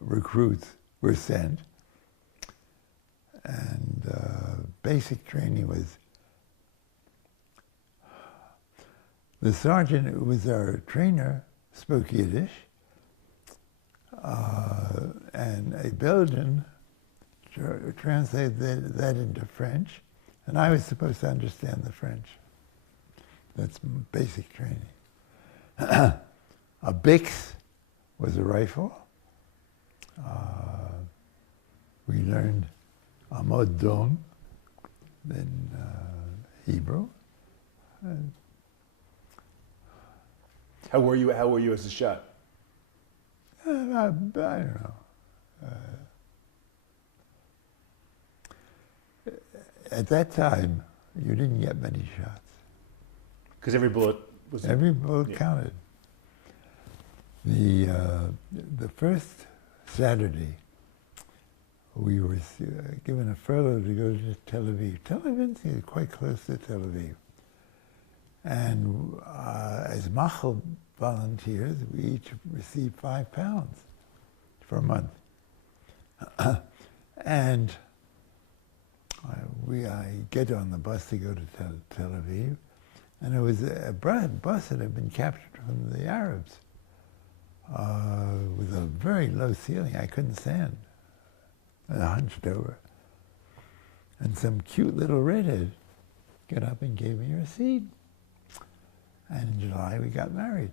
recruits were sent. And basic training was, the sergeant who was our trainer spoke Yiddish, and a Belgian translated that into French, and I was supposed to understand the French. That's basic training. A Bix was a rifle. We learned Amod Dom in Hebrew. How were you as a shot? I don't know. At that time, you didn't get many shots. Because every bullet was... Every bullet counted. The first Saturday we were given a furlough to go to Tel Aviv. Tel Aviv is quite close to Tel Aviv. And as Machel volunteers, we each received £5 for a month. And I get on the bus to go to Tel Aviv, and it was a bus that had been captured from the Arabs with a very low ceiling. I couldn't stand. I hunched over. And some cute little redhead got up and gave me a receipt. And in July we got married.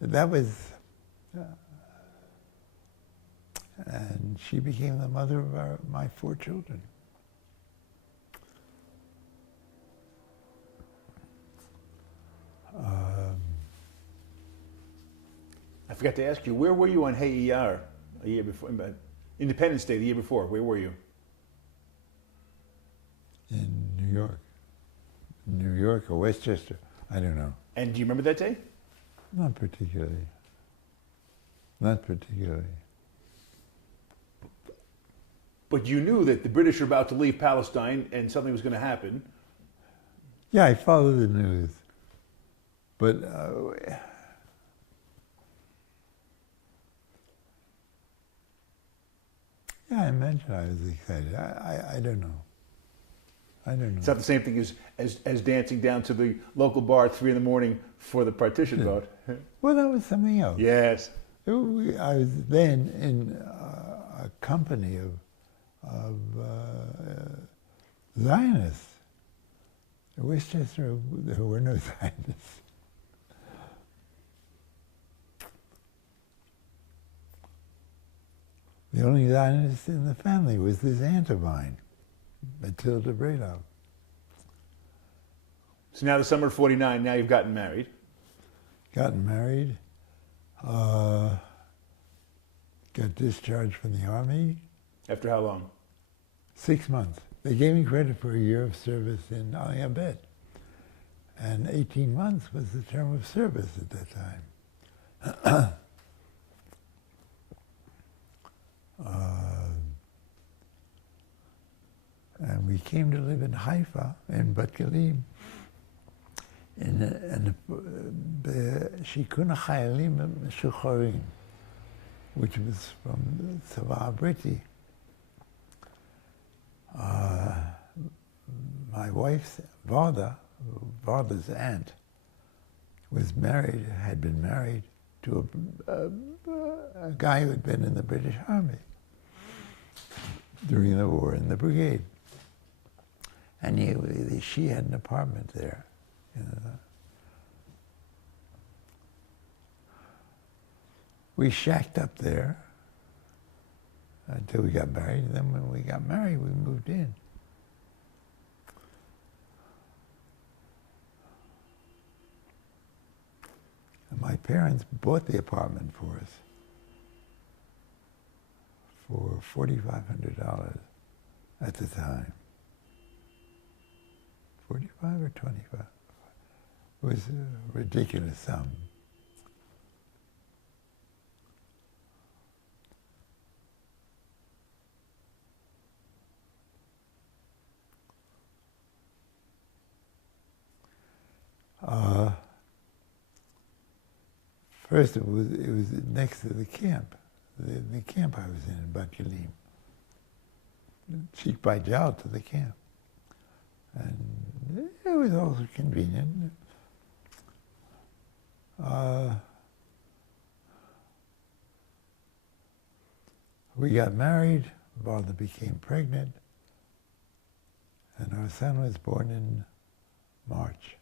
That was, and she became the mother of my 4 children. I forgot to ask you, where were you on Hey ER a year before? Independence Day, the year before, where were you? In New York. New York or Westchester, I don't know. And do you remember that day? Not particularly. Not particularly. But you knew that the British were about to leave Palestine and something was going to happen. Yeah, I followed the news. But yeah, I mentioned I was excited. I don't know. I don't know. It's not the same thing as dancing down to the local bar at 3 a.m. for the partition vote. Well, that was something else. Yes. I was then in a company of Zionists. In Westchester, there were no Zionists. The only Zionist in the family was this aunt of mine, Matilda Bredow. So now the summer of 49, now you've gotten married. Gotten married, got discharged from the Army. After how long? 6 months. They gave me credit for a year of service in Aliyabet. And 18 months was the term of service at that time. And we came to live in Haifa, in Bat Galim, in Shikun HaChayalim Meshucharim, which was from the Tzava Briti. My wife's Varda's aunt was married, had been married to a guy who had been in the British Army during the war in the brigade. And she had an apartment there. We shacked up there until we got married. Then when we got married, we moved in. And my parents bought the apartment for us for $4,500 at the time. 45 or 25. It was a ridiculous sum. First, it was next to the camp, the camp I was in Bat Galim. Cheek by jowl to the camp. And it was also convenient. We got married, Varda became pregnant, and our son was born in March.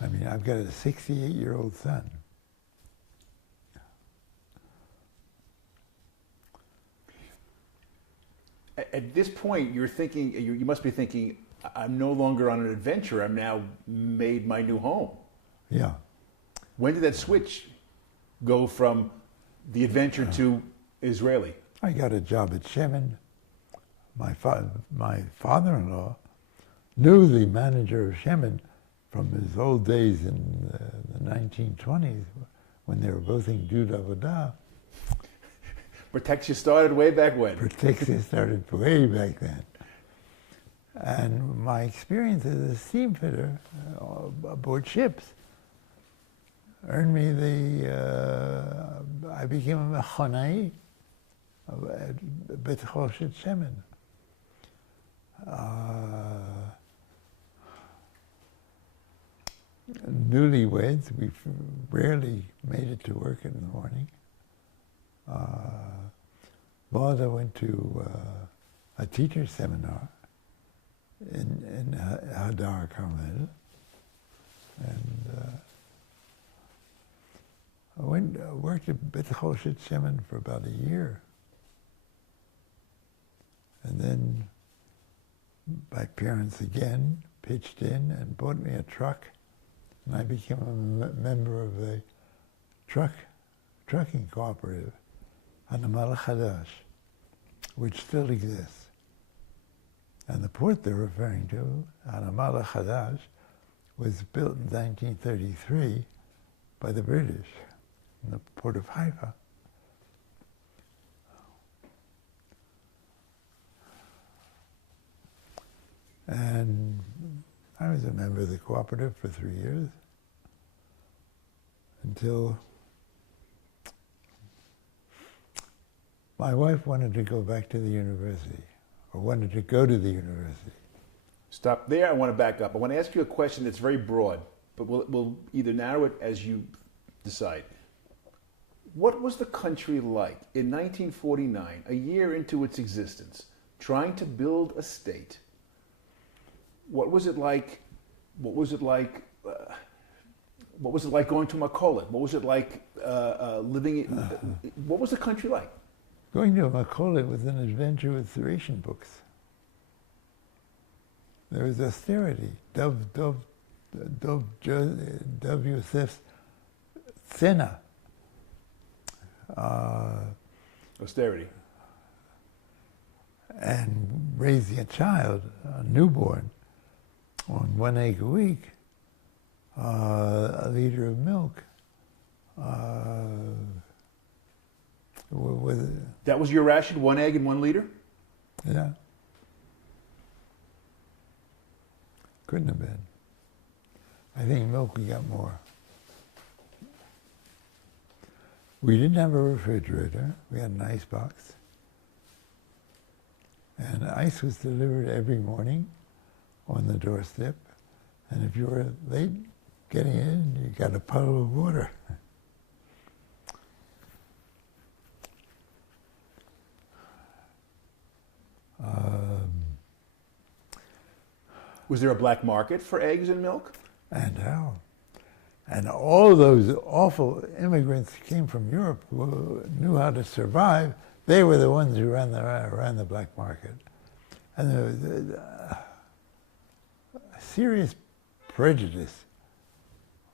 I mean, I've got a 68-year-old son. At this point, you're thinking, you must be thinking, I'm no longer on an adventure, I'm now made my new home. Yeah. When did that switch go from the adventure to Israeli? I got a job at Shemin. My father-in-law knew the manager of Shemin from his old days in the 1920s when they were both in Gdud Avodah. Protection started way back when. Protection started way back then. And my experience as a steam fitter aboard ships earned me I became a mechonai at Bet Choshet Shemen. Newlyweds, we rarely made it to work in the morning. Father went to a teacher seminar in Hadar Carmel, and I worked at Bet Choshet Shemen for about a year. And then my parents again pitched in and bought me a truck, and I became a member of the trucking cooperative, Hanamal Chadash, which still exists. And the port they're referring to, Hanamal Chadash, was built in 1933 by the British in the port of Haifa. And I was a member of the cooperative for 3 years until my wife wanted to go back to the university, or wanted to go to the university. Stop there. I want to back up. I want to ask you a question that's very broad, but we'll either narrow it as you decide. What was the country like in 1949, a year into its existence, trying to build a state? What was it like? What was it like? What was it like going to Makolet? What was it like living in? What was the country like? Going to Makolet was an adventure with ration books. There was austerity. Dov Yosef's Sena. Austerity. And raising a child, a newborn, on 1 egg a week, a liter of milk. That was your ration, 1 egg and 1 liter? Yeah. Couldn't have been. I think milk we got more. We didn't have a refrigerator. We had an ice box. And ice was delivered every morning on the doorstep. And if you were late getting in, you got a puddle of water. Was there a black market for eggs and milk? And how? And all those awful immigrants who came from Europe who knew how to survive, they were the ones who ran the black market. And there was a serious prejudice.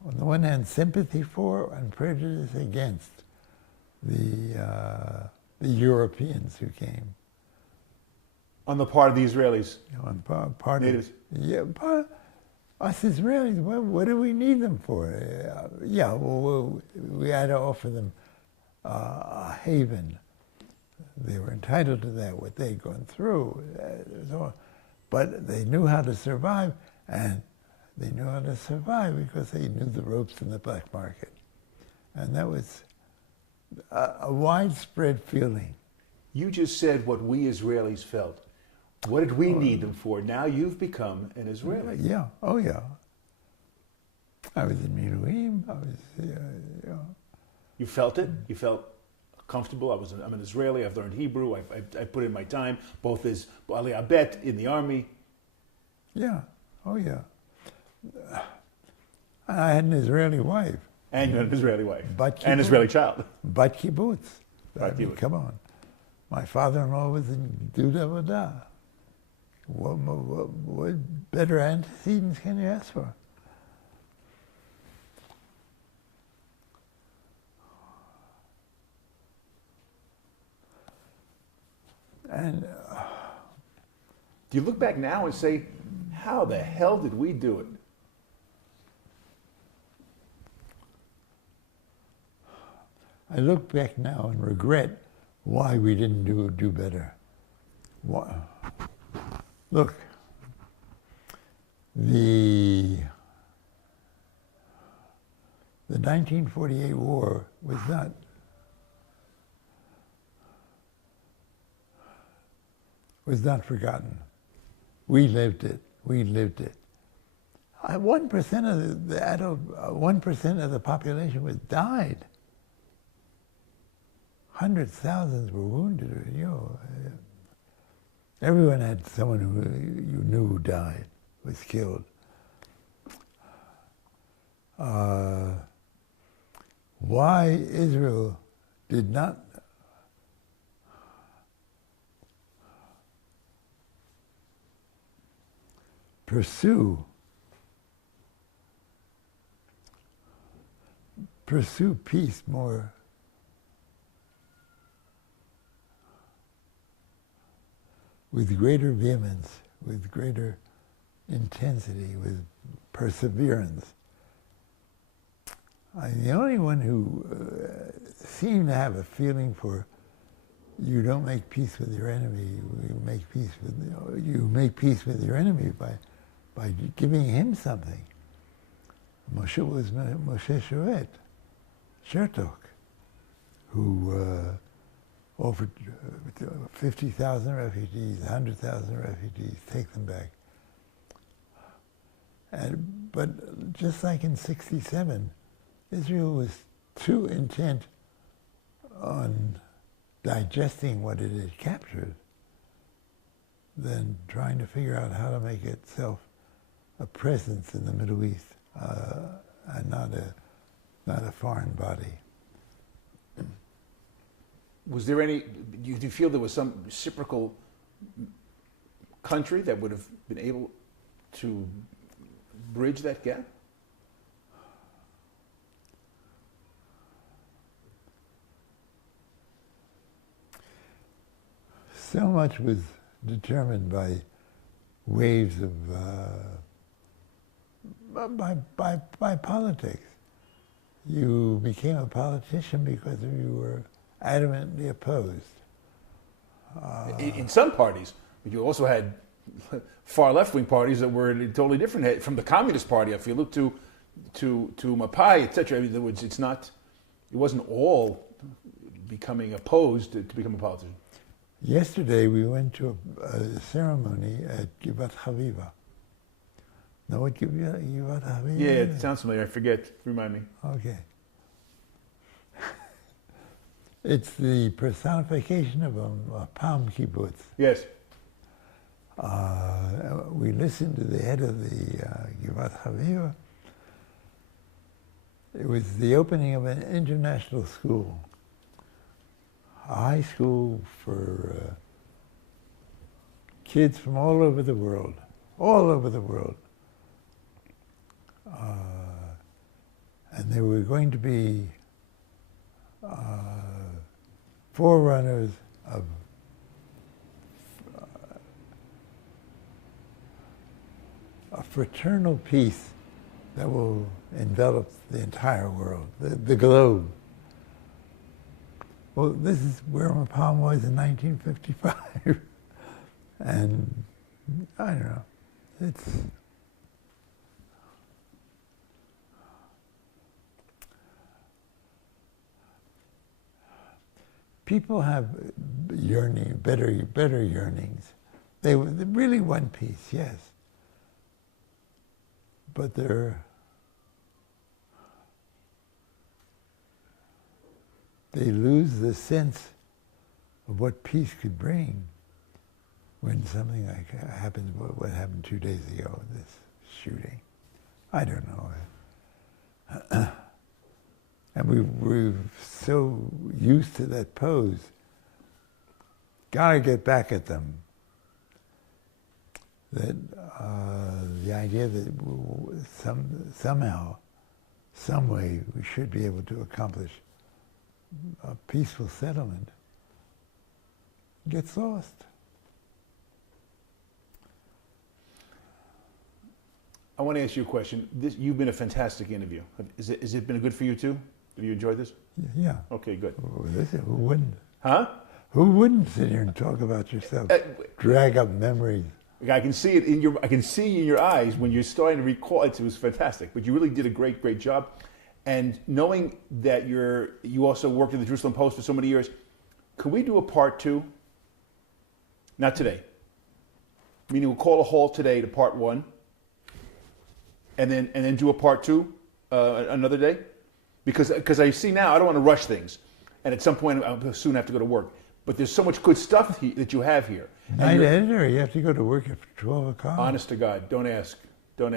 On the one hand, sympathy for and prejudice against the Europeans who came. On the part of the Israelis? On part natives? Us Israelis, what do we need them for? We had to offer them a haven. They were entitled to that, what they'd gone through. But they knew how to survive, and they knew how to survive because they knew the ropes in the black market. And that was a widespread feeling. You just said what we Israelis felt. What did we need them for? Now you've become an Israeli. Yeah, oh yeah. I was in Miluim, I was, You felt it? You felt comfortable? I'm an Israeli, I've learned Hebrew, I put in my time, both as Ali Abet in the army. Yeah, oh yeah. I had an Israeli wife. And you had an Israeli wife. But an Israeli child. Bat kibbutz. Bat kibbutz. Come on. My father-in-law was in Dud Avodah. What better antecedents can you ask for? And do you look back now and say, how the hell did we do it? I look back now and regret why we didn't do better. Why? Look, the 1948 war was not forgotten. We lived it. We lived it. 1% of the adult, 1% of the population died. Hundreds, thousands were wounded. You know, everyone had someone who you knew who died, was killed. Why Israel did not pursue peace more with greater vehemence, with greater intensity, with perseverance. The only one who seemed to have a feeling for you don't make peace with your enemy, you make peace with your enemy by giving him something. Moshe was Moshe Shertok, who offered 50,000 refugees, 100,000 refugees, take them back. But just like in '67, Israel was too intent on digesting what it had captured than trying to figure out how to make itself a presence in the Middle East, and not a foreign body. Was there any, do you feel there was some reciprocal country that would have been able to bridge that gap? So much was determined by waves of by politics. You became a politician because you were adamantly opposed. In some parties, but you also had far left-wing parties that were totally different from the Communist Party. If you look to Mapai, etc., I mean, in other words, it wasn't all becoming opposed to become a politician. Yesterday we went to a ceremony at Givat Haviva. Know what Givat Haviva is? Yeah, it sounds familiar. I forget. Remind me. Okay. It's the personification of a palm kibbutz. Yes. We listened to the head of the Givat Haviva. It was the opening of an international school, a high school for kids from all over the world, and they were going to be forerunners of a fraternal peace that will envelop the entire world, the globe. Well, this is where Mapam was in 1955. And I don't know, it's... People have yearning, better yearnings. They really want peace, yes. But they lose the sense of what peace could bring when something like happens, what happened 2 days ago, this shooting. I don't know. And we're so used to that pose. Gotta get back at them. That the idea that somehow, some way, we should be able to accomplish a peaceful settlement gets lost. I want to ask you a question. You've been a fantastic interview. Has it been good for you too? Have you enjoyed this? Yeah. Okay, good. Who wouldn't? Huh? Who wouldn't sit here and talk about yourself? Drag up memories. I can see it in your. I can see in your eyes when you're starting to recall. It was fantastic, but you really did a great job. And knowing that you also worked at the Jerusalem Post for so many years, could we do a part 2? Not today. Meaning we'll call a halt today to part 1, and then do a part 2 another day, because I see now I don't want to rush things, and at some point I'll soon have to go to work. But there's so much good stuff that you have here. Night editor, you have to go to work at 12 o'clock. Honest to God, don't ask. I don't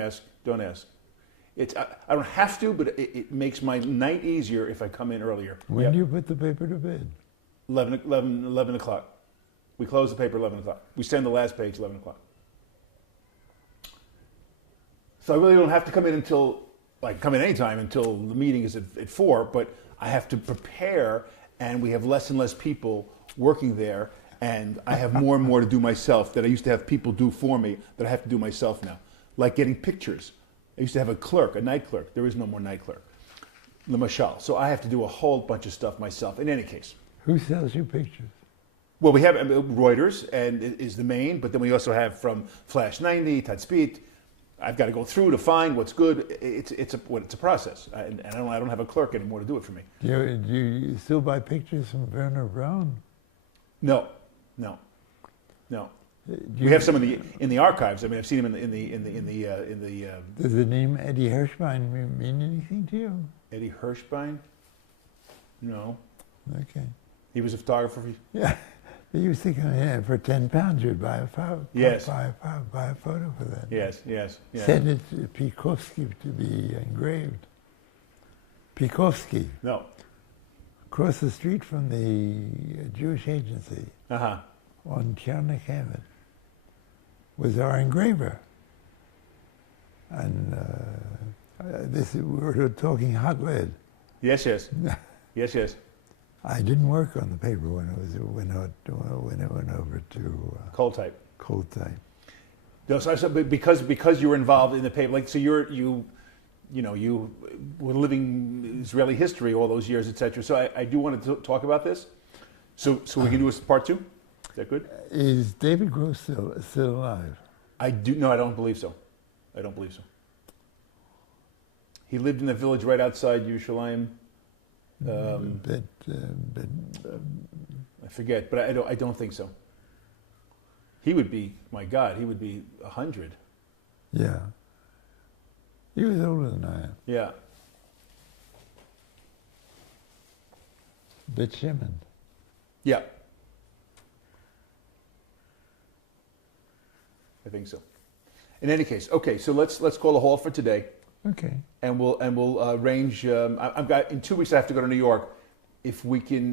have to, but it makes my night easier if I come in earlier. When do you put the paper to bed? 11 o'clock. We close the paper 11 o'clock. We send the last page 11 o'clock. So I really don't have to come in come in anytime until the meeting is at 4, but I have to prepare, and we have less and less people working there, and I have more and more to do myself that I used to have people do for me that I have to do myself now. Like getting pictures. I used to have a night clerk. There is no more night clerk. Lemashal. So I have to do a whole bunch of stuff myself. In any case. Who sells you pictures? Well, we have Reuters and is the main, but then we also have from Flash 90, Tatzpit. I've got to go through to find what's good. It's a process, and I don't have a clerk anymore to do it for me. Do you still buy pictures from Werner Braun? No. We have some in the archives. I mean, I've seen him in the. Does the name Eddie Hirschbein mean anything to you? Eddie Hirschbein? No. Okay. He was a photographer. Yeah. They used to come in for £10. You'd buy a photo. Yes. Buy a photo for that. Yes. Send it to Pikovsky to be engraved. Pikovsky. No. Across the street from the Jewish agency. Uh-huh. On Tiernik Haven was our engraver. And we were talking hot lead. Yes. I didn't work on the paper when it went over to cold type. Cold type. No, so because you were involved in the paper, like so you were living Israeli history all those years, etc. So I do want to talk about this. So we can do a part 2. Is that good? Is David Gross still alive? I don't believe so. He lived in a village right outside Yerushalayim. I forget, but I don't think so. He would be, my God, he would be 100. Yeah. He was older than I am. Yeah. Bet Shemin. Yeah. I think so. In any case, okay. So let's call a halt for today. Okay. And we'll arrange. I've got in 2 weeks. I have to go to New York. If we can